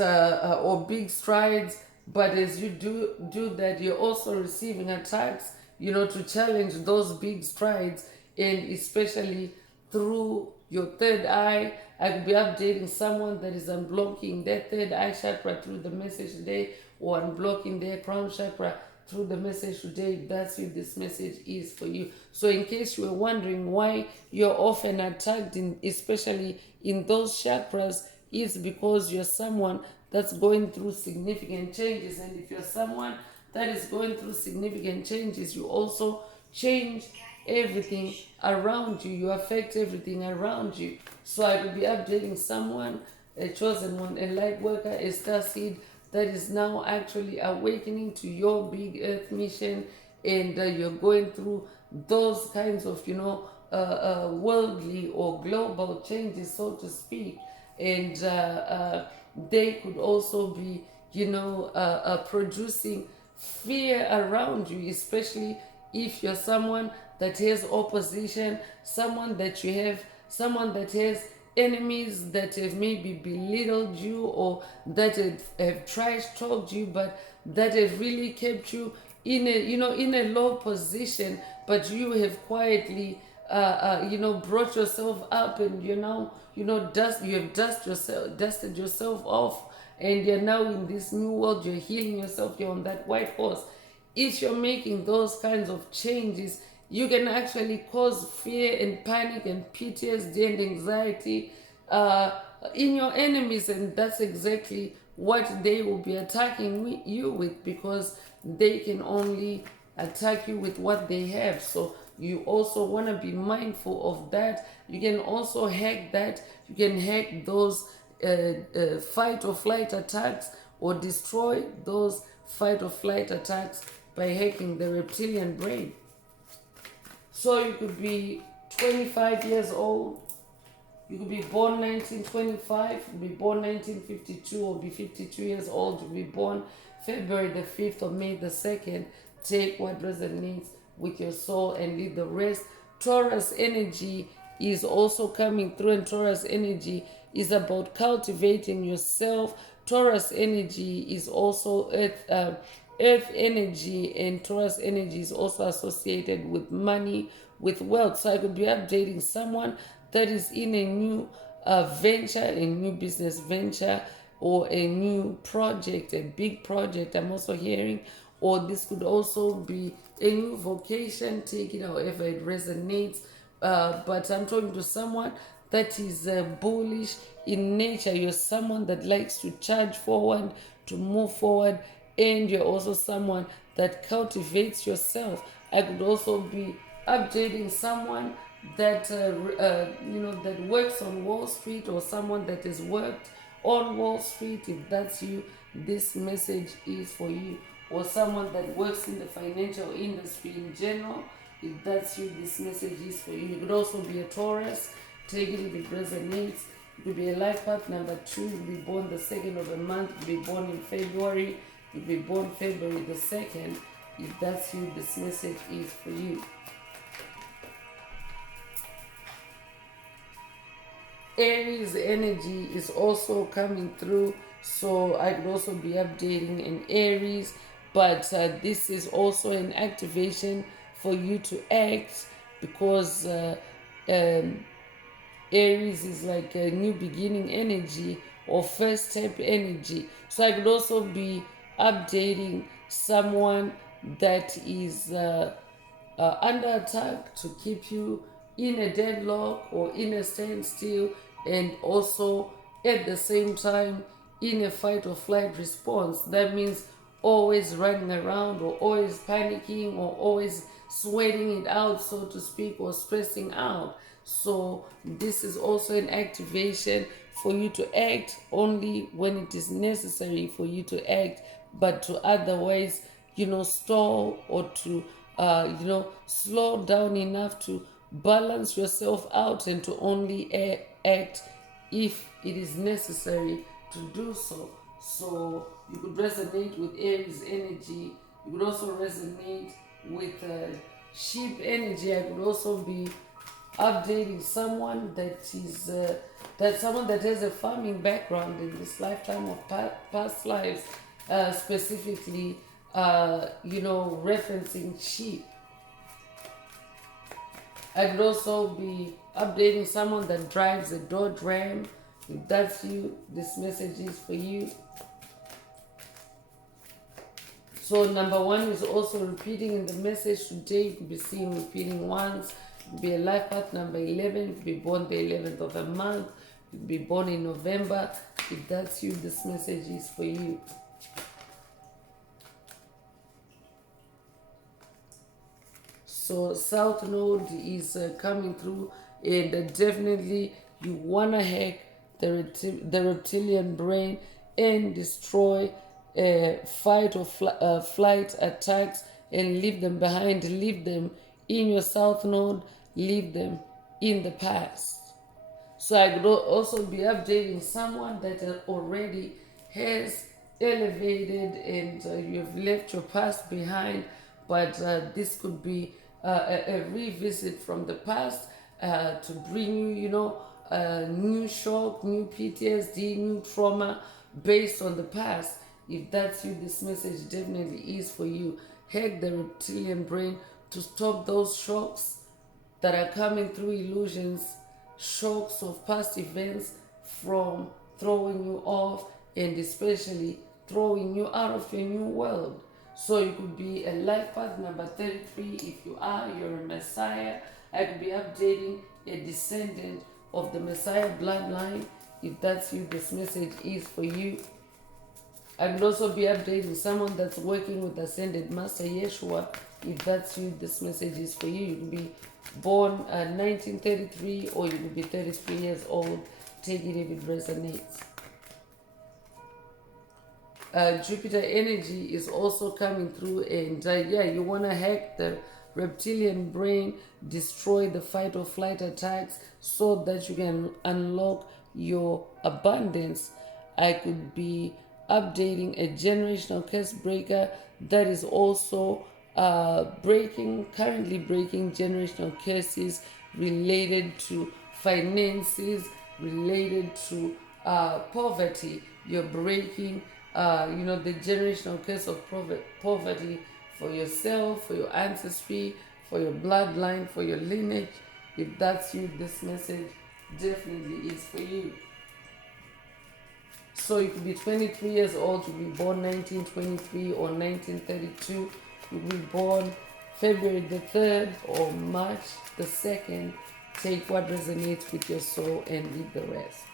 or big strides. But as you do that, you're also receiving attacks, to challenge those big strides, and especially through your third eye. I could be updating someone that is unblocking their third eye chakra through the message today, or unblocking their crown chakra through the message today. That's what this message is for you. So in case you were wondering why you're often attacked, especially in those chakras, it's because you're someone that's going through significant changes. And if you're someone that is going through significant changes, you also change everything around you. You affect everything around you. So I could be updating someone, a chosen one, a light worker, a star seed, that is now actually awakening to your big earth mission, and you're going through those kinds of worldly or global changes, so to speak. And they could also be producing fear around you, especially if you're someone that has opposition, someone that you have, someone that has enemies that have maybe belittled you, or that have trash talked you, but that have really kept you in a, in a low position, but you have quietly brought yourself up, and you have dusted yourself off, and you're now in this new world. You're healing yourself. You're on that white horse. If you're making those kinds of changes, you can actually cause fear and panic and PTSD and anxiety in your enemies, and that's exactly what they will be attacking you with, because they can only attack you with what they have. So you also want to be mindful of that. You can also hack that. You can hack those fight or flight attacks, or destroy those fight or flight attacks by hacking the reptilian brain. So you could be 25 years old, you could be born 1925, you could be born 1952, or be 52 years old. You could be born February the 5th or May the 2nd. Take what resonates with your soul and leave the rest. Taurus energy is also coming through, and Taurus energy is about cultivating yourself. Taurus energy is also earth energy, and Taurus energy is also associated with money, with wealth. So I could be updating someone that is in a new venture, a new business venture, or a new project, a big project, I'm also hearing. Or this could also be a new vocation. Take it however it resonates. But I'm talking to someone that is bullish in nature. You're someone that likes to charge forward, to move forward, and you're also someone that cultivates yourself. I could also be updating someone that that works on Wall Street, or someone that has worked on Wall Street. If that's you, this message is for you. Or someone that works in the financial industry in general. If that's you, this message is for you. You could also be a Taurus. Take it if it resonates. You could be a life path number 2. You could be born the 2nd of a month. You could be born in February. You could be born February the 2nd. If that's you, this message is for you. Aries energy is also coming through, so I could also be updating in Aries, but this is also an activation for you to act, because Aries is like a new beginning energy, or first step energy. So I could also be updating someone that is under attack, to keep you in a deadlock or in a standstill, and also at the same time in a fight or flight response. That means always running around, or always panicking, or always sweating it out, so to speak, or stressing out. So this is also an activation for you to act only when it is necessary for you to act, but to otherwise, stall, or to slow down enough to balance yourself out, and to only act if it is necessary to do so. So you could resonate with Aries energy. You could also resonate with sheep energy. I could also be updating someone that is someone that has a farming background in this lifetime, or past lives, specifically referencing sheep. I could also be updating someone that drives a Dodge Ram. If that's you, this message is for you. So number 1 is also repeating in the message today. You could be seeing repeating once. You could be a life path number 11. You could be born the 11th of the month. You could be born in November. If that's you, this message is for you. So South Node is coming through, and definitely you want to hack the reptilian brain and destroy fight or flight attacks, and leave them behind. Leave them in your South Node. Leave them in the past. So I could also be updating someone that already has elevated, and you've left your past behind, but this could be a revisit from the past to bring you, new shock, new PTSD, new trauma based on the past. If that's you, this message definitely is for you. Hack the reptilian brain to stop those shocks that are coming through illusions, shocks of past events from throwing you off and especially throwing you out of your new world. So you could be a life path number 33 if you're a Messiah. I could be updating a descendant of the Messiah bloodline. If that's you, this message is for you. I could also be updating someone that's working with Ascended Master Yeshua. If that's you, this message is for you. You can be born 1933 or you could be 33 years old. Take it if it resonates. Jupiter energy is also coming through, and you want to hack the reptilian brain, destroy the fight or flight attacks so that you can unlock your abundance. I could be updating a generational curse breaker that is also currently breaking generational curses related to finances, related to poverty. You're breaking the generational curse of poverty for yourself, for your ancestry, for your bloodline, for your lineage. If that's you, this message definitely is for you. So you could be 23 years old, you could be born 1923 or 1932. You could be born February the 3rd or March the 2nd. Take what resonates with your soul and leave the rest.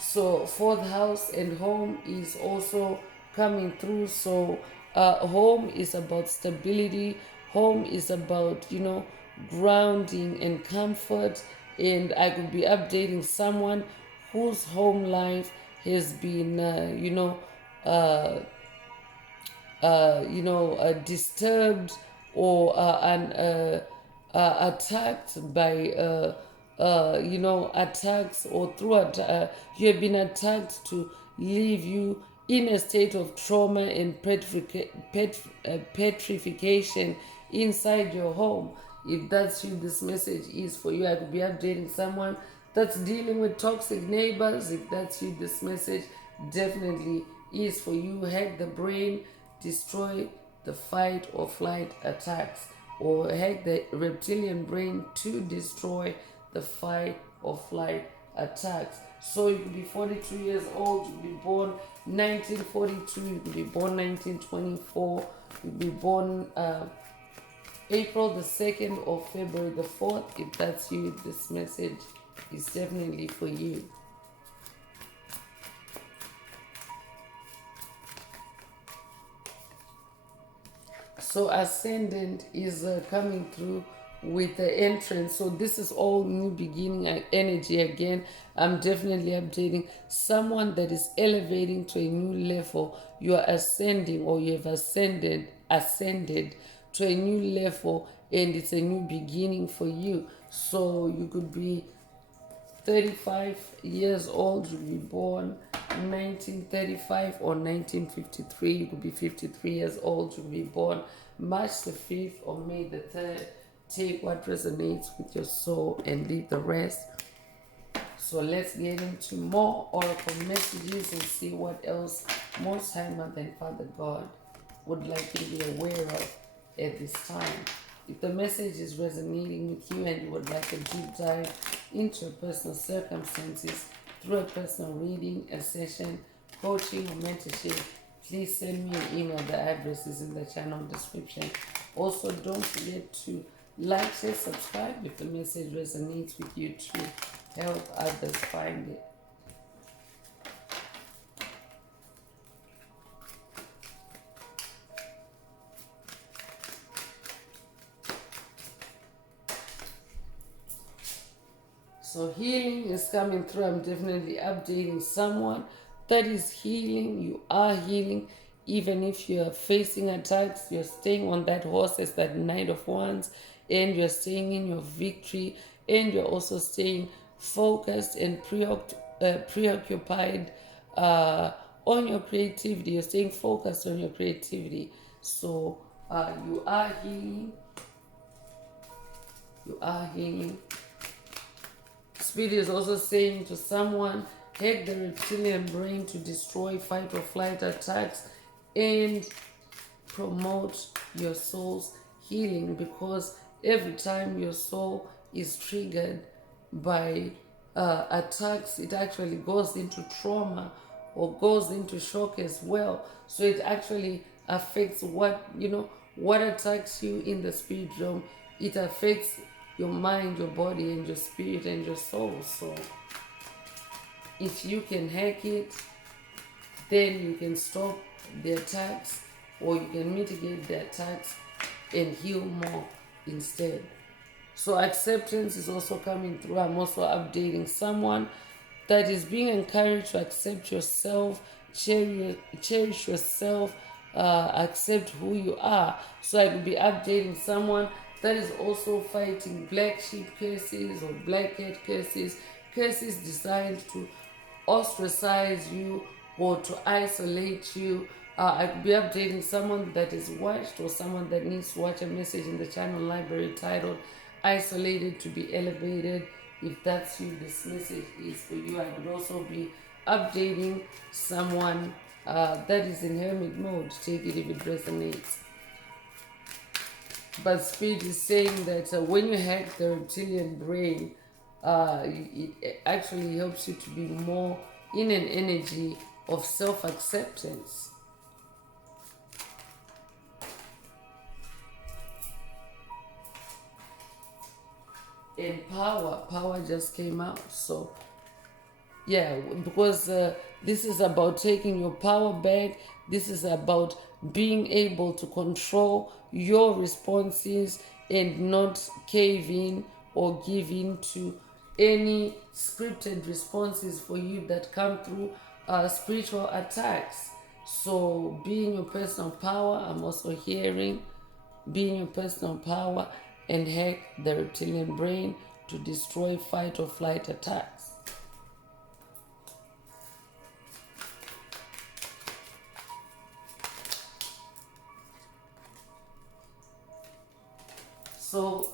So fourth house and home is also coming through. So home is about stability. Home is about, grounding and comfort. And I could be updating someone whose home life has been, disturbed or attacked by attacks, or you have been attacked to leave you in a state of trauma and petrification inside your home. If that's you, this message is for you. I could be updating someone that's dealing with toxic neighbors. If that's you, this message definitely is for you. Hack the brain, destroy the fight or flight attacks, or hack the reptilian brain to destroy the fight or flight attacks. So you could be 42 years old, you could be born 1942, you could be born 1924, you could be born April the 2nd or February the 4th. If that's you, this message is definitely for you. So ascendant is coming through with the entrance. So this is all new beginning energy again. I'm definitely updating someone that is elevating to a new level. You are ascending, or you have ascended to a new level, and it's a new beginning for you. So you could be 35 years old, you could be born 1935 or 1953. You could be 53 years old, you could be born March the 5th or May the 3rd. Take what resonates with your soul and leave the rest. So let's get into more oracle messages and see what else Most High Mother and Father God would like you to be aware of at this time. If the message is resonating with you and you would like a deep dive into your personal circumstances through a personal reading, a session, coaching, or mentorship, please send me an email. The address is in the channel description. Also, don't forget to like, share, subscribe if the message resonates with you to help others find it. So healing is coming through. I'm definitely updating someone that is healing. You are healing. Even if you're facing attacks, you're staying on that horse as that Knight of Wands, and you're staying in your victory, and you're also staying focused and preoccupied on your creativity. You're staying focused on your creativity. So you are healing. You are healing. Spirit is also saying to someone, hack the reptilian brain to destroy fight or flight attacks and promote your soul's healing, because every time your soul is triggered by attacks, it actually goes into trauma or goes into shock as well. So it actually affects what attacks you in the spirit realm. It affects your mind, your body, and your spirit and your soul. So if you can hack it, then you can stop the attacks, or you can mitigate the attacks and heal more instead. So acceptance is also coming through. I'm also updating someone that is being encouraged to accept yourself, cherish yourself, accept who you are. So I could be updating someone that is also fighting black sheep curses or black cat curses, curses designed to ostracize you or to isolate you. I could be updating someone that is watched or someone that needs to watch a message in the channel library titled Isolated to be Elevated. If that's you, this message is for you. I could also be updating someone that is in hermit mode. Take it if it resonates. But Spirit is saying that when you hack the reptilian brain, it actually helps you to be more in an energy of self-acceptance. And power just came out. So yeah, because this is about taking your power back. This is about being able to control your responses and not cave in or give in to any scripted responses for you that come through spiritual attacks. So being your personal power, I'm also hearing being your personal power and hack the reptilian brain to destroy fight or flight attacks. So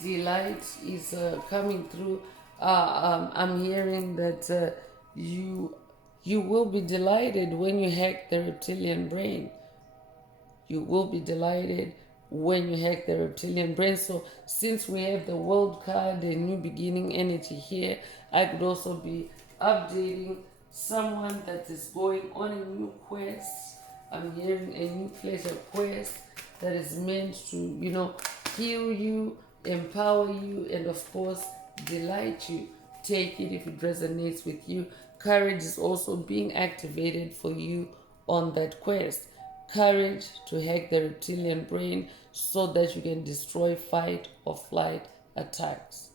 delight is coming through. I'm hearing that you will be delighted when you hack the reptilian brain. You will be delighted when you hack the reptilian brain. So since we have the world card, the new beginning energy here, I could also be updating someone that is going on a new quest. I'm hearing a new pleasure quest that is meant to, heal you, empower you, and of course, delight you. Take it if it resonates with you. Courage is also being activated for you on that quest. Courage to hack the reptilian brain so that you can destroy fight or flight attacks.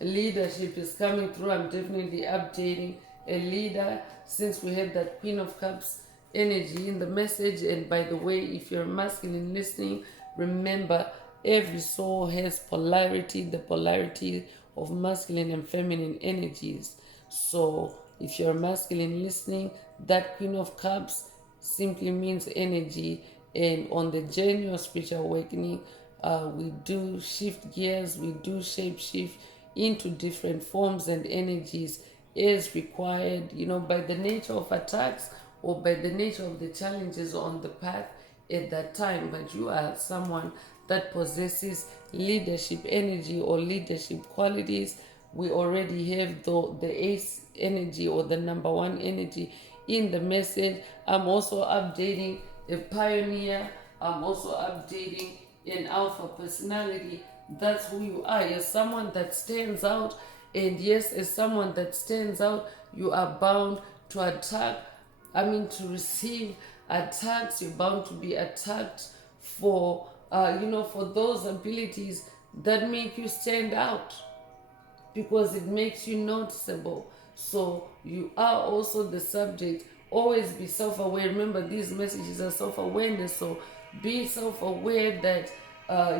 Leadership is coming through. I'm definitely updating a leader since we have that Queen of Cups energy in the message. And by the way, if you're masculine listening, remember every soul has polarity, the polarity of masculine and feminine energies. So if you're masculine listening, that Queen of Cups simply means energy. And on the journey of spiritual awakening, we do shift gears, we do shape shift into different forms and energies as required, by the nature of attacks or by the nature of the challenges on the path at that time. But you are someone that possesses leadership energy or leadership qualities. We already have the ace energy or the number one energy in the message. I'm also updating a pioneer. I'm also updating an alpha personality. That's who you are. You're someone that stands out. And yes, as someone that stands out, you are bound to to receive attacks. You're bound to be attacked for those abilities that make you stand out, because it makes you noticeable. So you are also the subject. Always be self-aware. Remember, these messages are self-awareness. So be self-aware that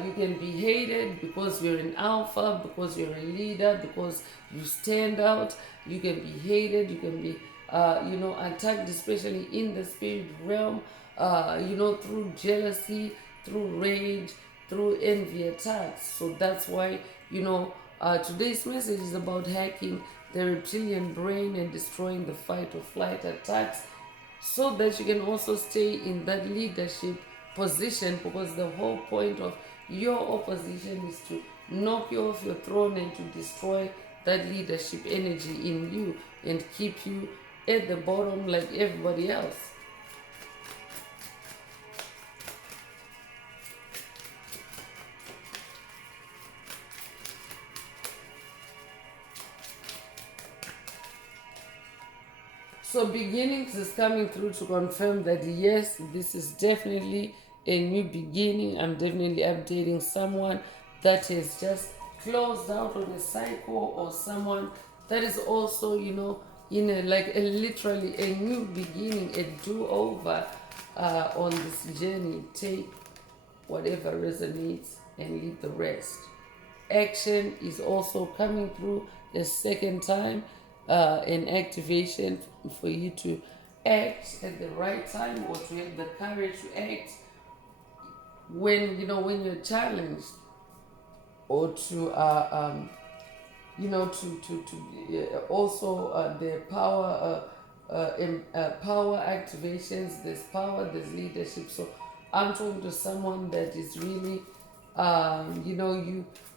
you can be hated because you're an alpha, because you're a leader, because you stand out. You can be hated. You can be attacked, especially in the spirit realm, through jealousy, through rage, through envy attacks. So that's why, today's message is about hacking the reptilian brain and destroying the fight or flight attacks, so that you can also stay in that leadership position, because the whole point of your opposition is to knock you off your throne and to destroy that leadership energy in you and keep you at the bottom like everybody else. So beginnings is coming through to confirm that yes, this is definitely a new beginning. I'm definitely updating someone that has just closed out on a cycle, or someone that is also, in literally a new beginning, a do-over on this journey. Take whatever resonates and leave the rest. Action is also coming through a second time, an activation for you to act at the right time, or to have the courage to act when you're challenged, or to also the power activations. There's power, there's leadership. So I'm talking to someone that is really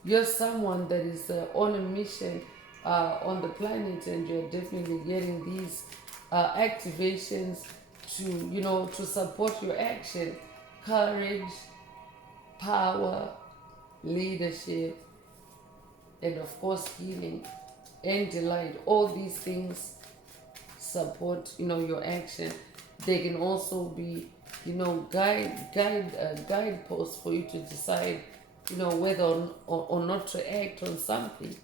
you're someone that is on a mission on the planet, and you're definitely getting these activations to support your action. Courage, power, leadership, and of course healing and delight. All these things support your action. They can also be guideposts for you to decide whether or not to act on something.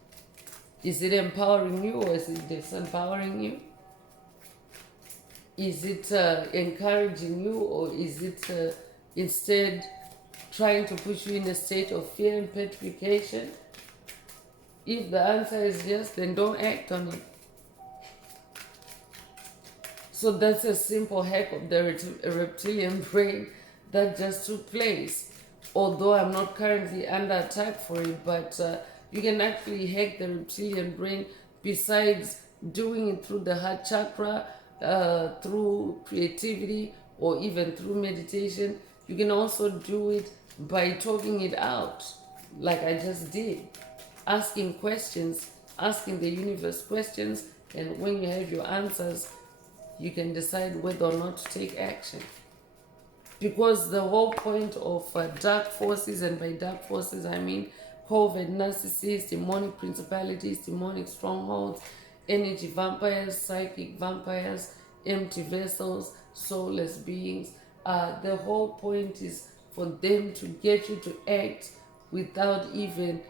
Is it empowering you, or is it disempowering you? Is it encouraging you, or is it instead trying to put you in a state of fear and petrification? If the answer is yes, then don't act on it. So that's a simple hack of the reptilian brain that just took place. Although I'm not currently under attack for it, but you can actually hack the reptilian brain besides doing it through the heart chakra, through creativity, or even through meditation. You can also do it by talking it out, like I just did. Asking questions, asking the universe questions, and when you have your answers, you can decide whether or not to take action. Because the whole point of dark forces, and by dark forces I mean covert narcissists, demonic principalities, demonic strongholds, energy vampires, psychic vampires, empty vessels, soulless beings. The whole point is for them to get you to act without even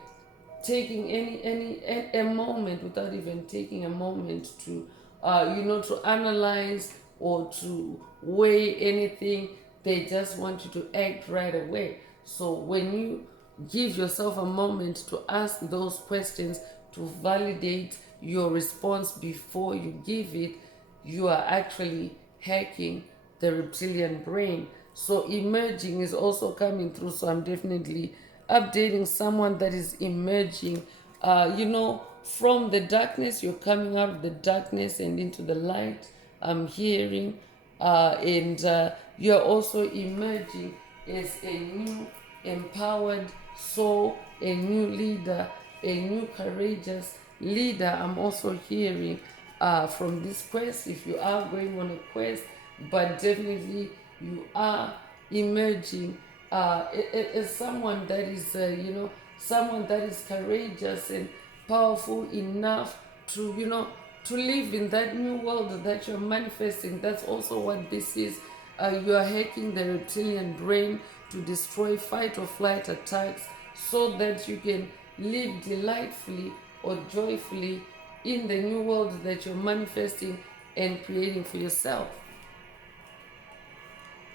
taking a moment, without even taking a moment to to analyze or to weigh anything. They just want you to act right away. So when you give yourself a moment to ask those questions, to validate your response before you give it, you are actually hacking the reptilian brain. So emerging is also coming through. So I'm definitely updating someone that is emerging. From the darkness, you're coming out of the darkness and into the light. I'm hearing, and you're also emerging as a new empowered soul, a new leader, a new courageous leader. I'm also hearing from this quest, if you are going on a quest, but definitely you are emerging as someone that is, someone that is courageous and powerful enough to, to live in that new world that you're manifesting. That's also what this is. You are hacking the reptilian brain to destroy fight or flight attacks, so that you can live delightfully or joyfully in the new world that you're manifesting and creating for yourself.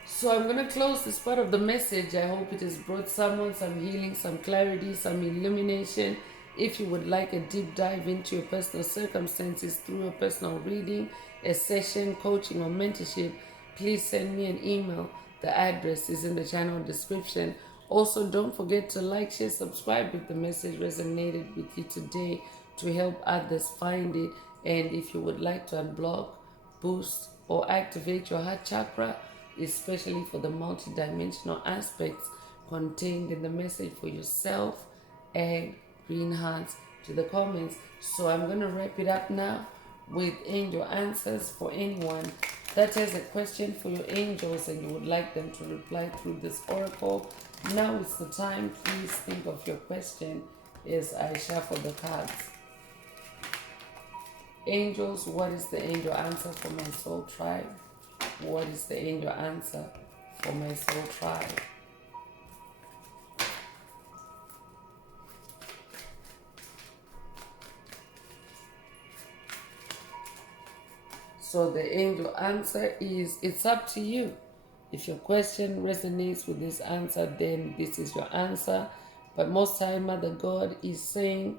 So I'm going to close this part of the message. I hope it has brought someone some healing, some clarity, some illumination, If you would like a deep dive into your personal circumstances through a personal reading, a session, coaching, or mentorship, please send me an email. The address is in the channel description. Also, don't forget to like, share, subscribe if the message resonated with you today to help others find it. And if you would like to unblock, boost, or activate your heart chakra, especially for the multidimensional aspects contained in the message for yourself, add green hearts to the comments. So I'm going to wrap it up now with angel answers for anyone that has a question for your angels and you would like them to reply through this oracle. Now is the time. Please think of your question as I shuffle the cards. Angels, what is the angel answer for my soul tribe? What is the angel answer for my soul tribe? So the angel answer is, it's up to you. If your question resonates with this answer, then this is your answer. But most time, Mother God is saying,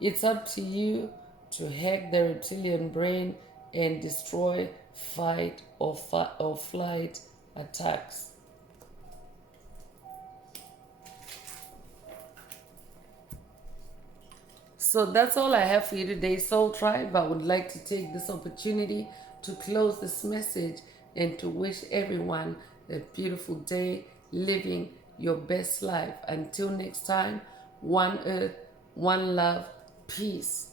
it's up to you to hack the reptilian brain and destroy fight or flight attacks. So that's all I have for you today, Soul Tribe. I would like to take this opportunity to close this message and to wish everyone a beautiful day, living your best life. Until next time, one earth, one love, peace.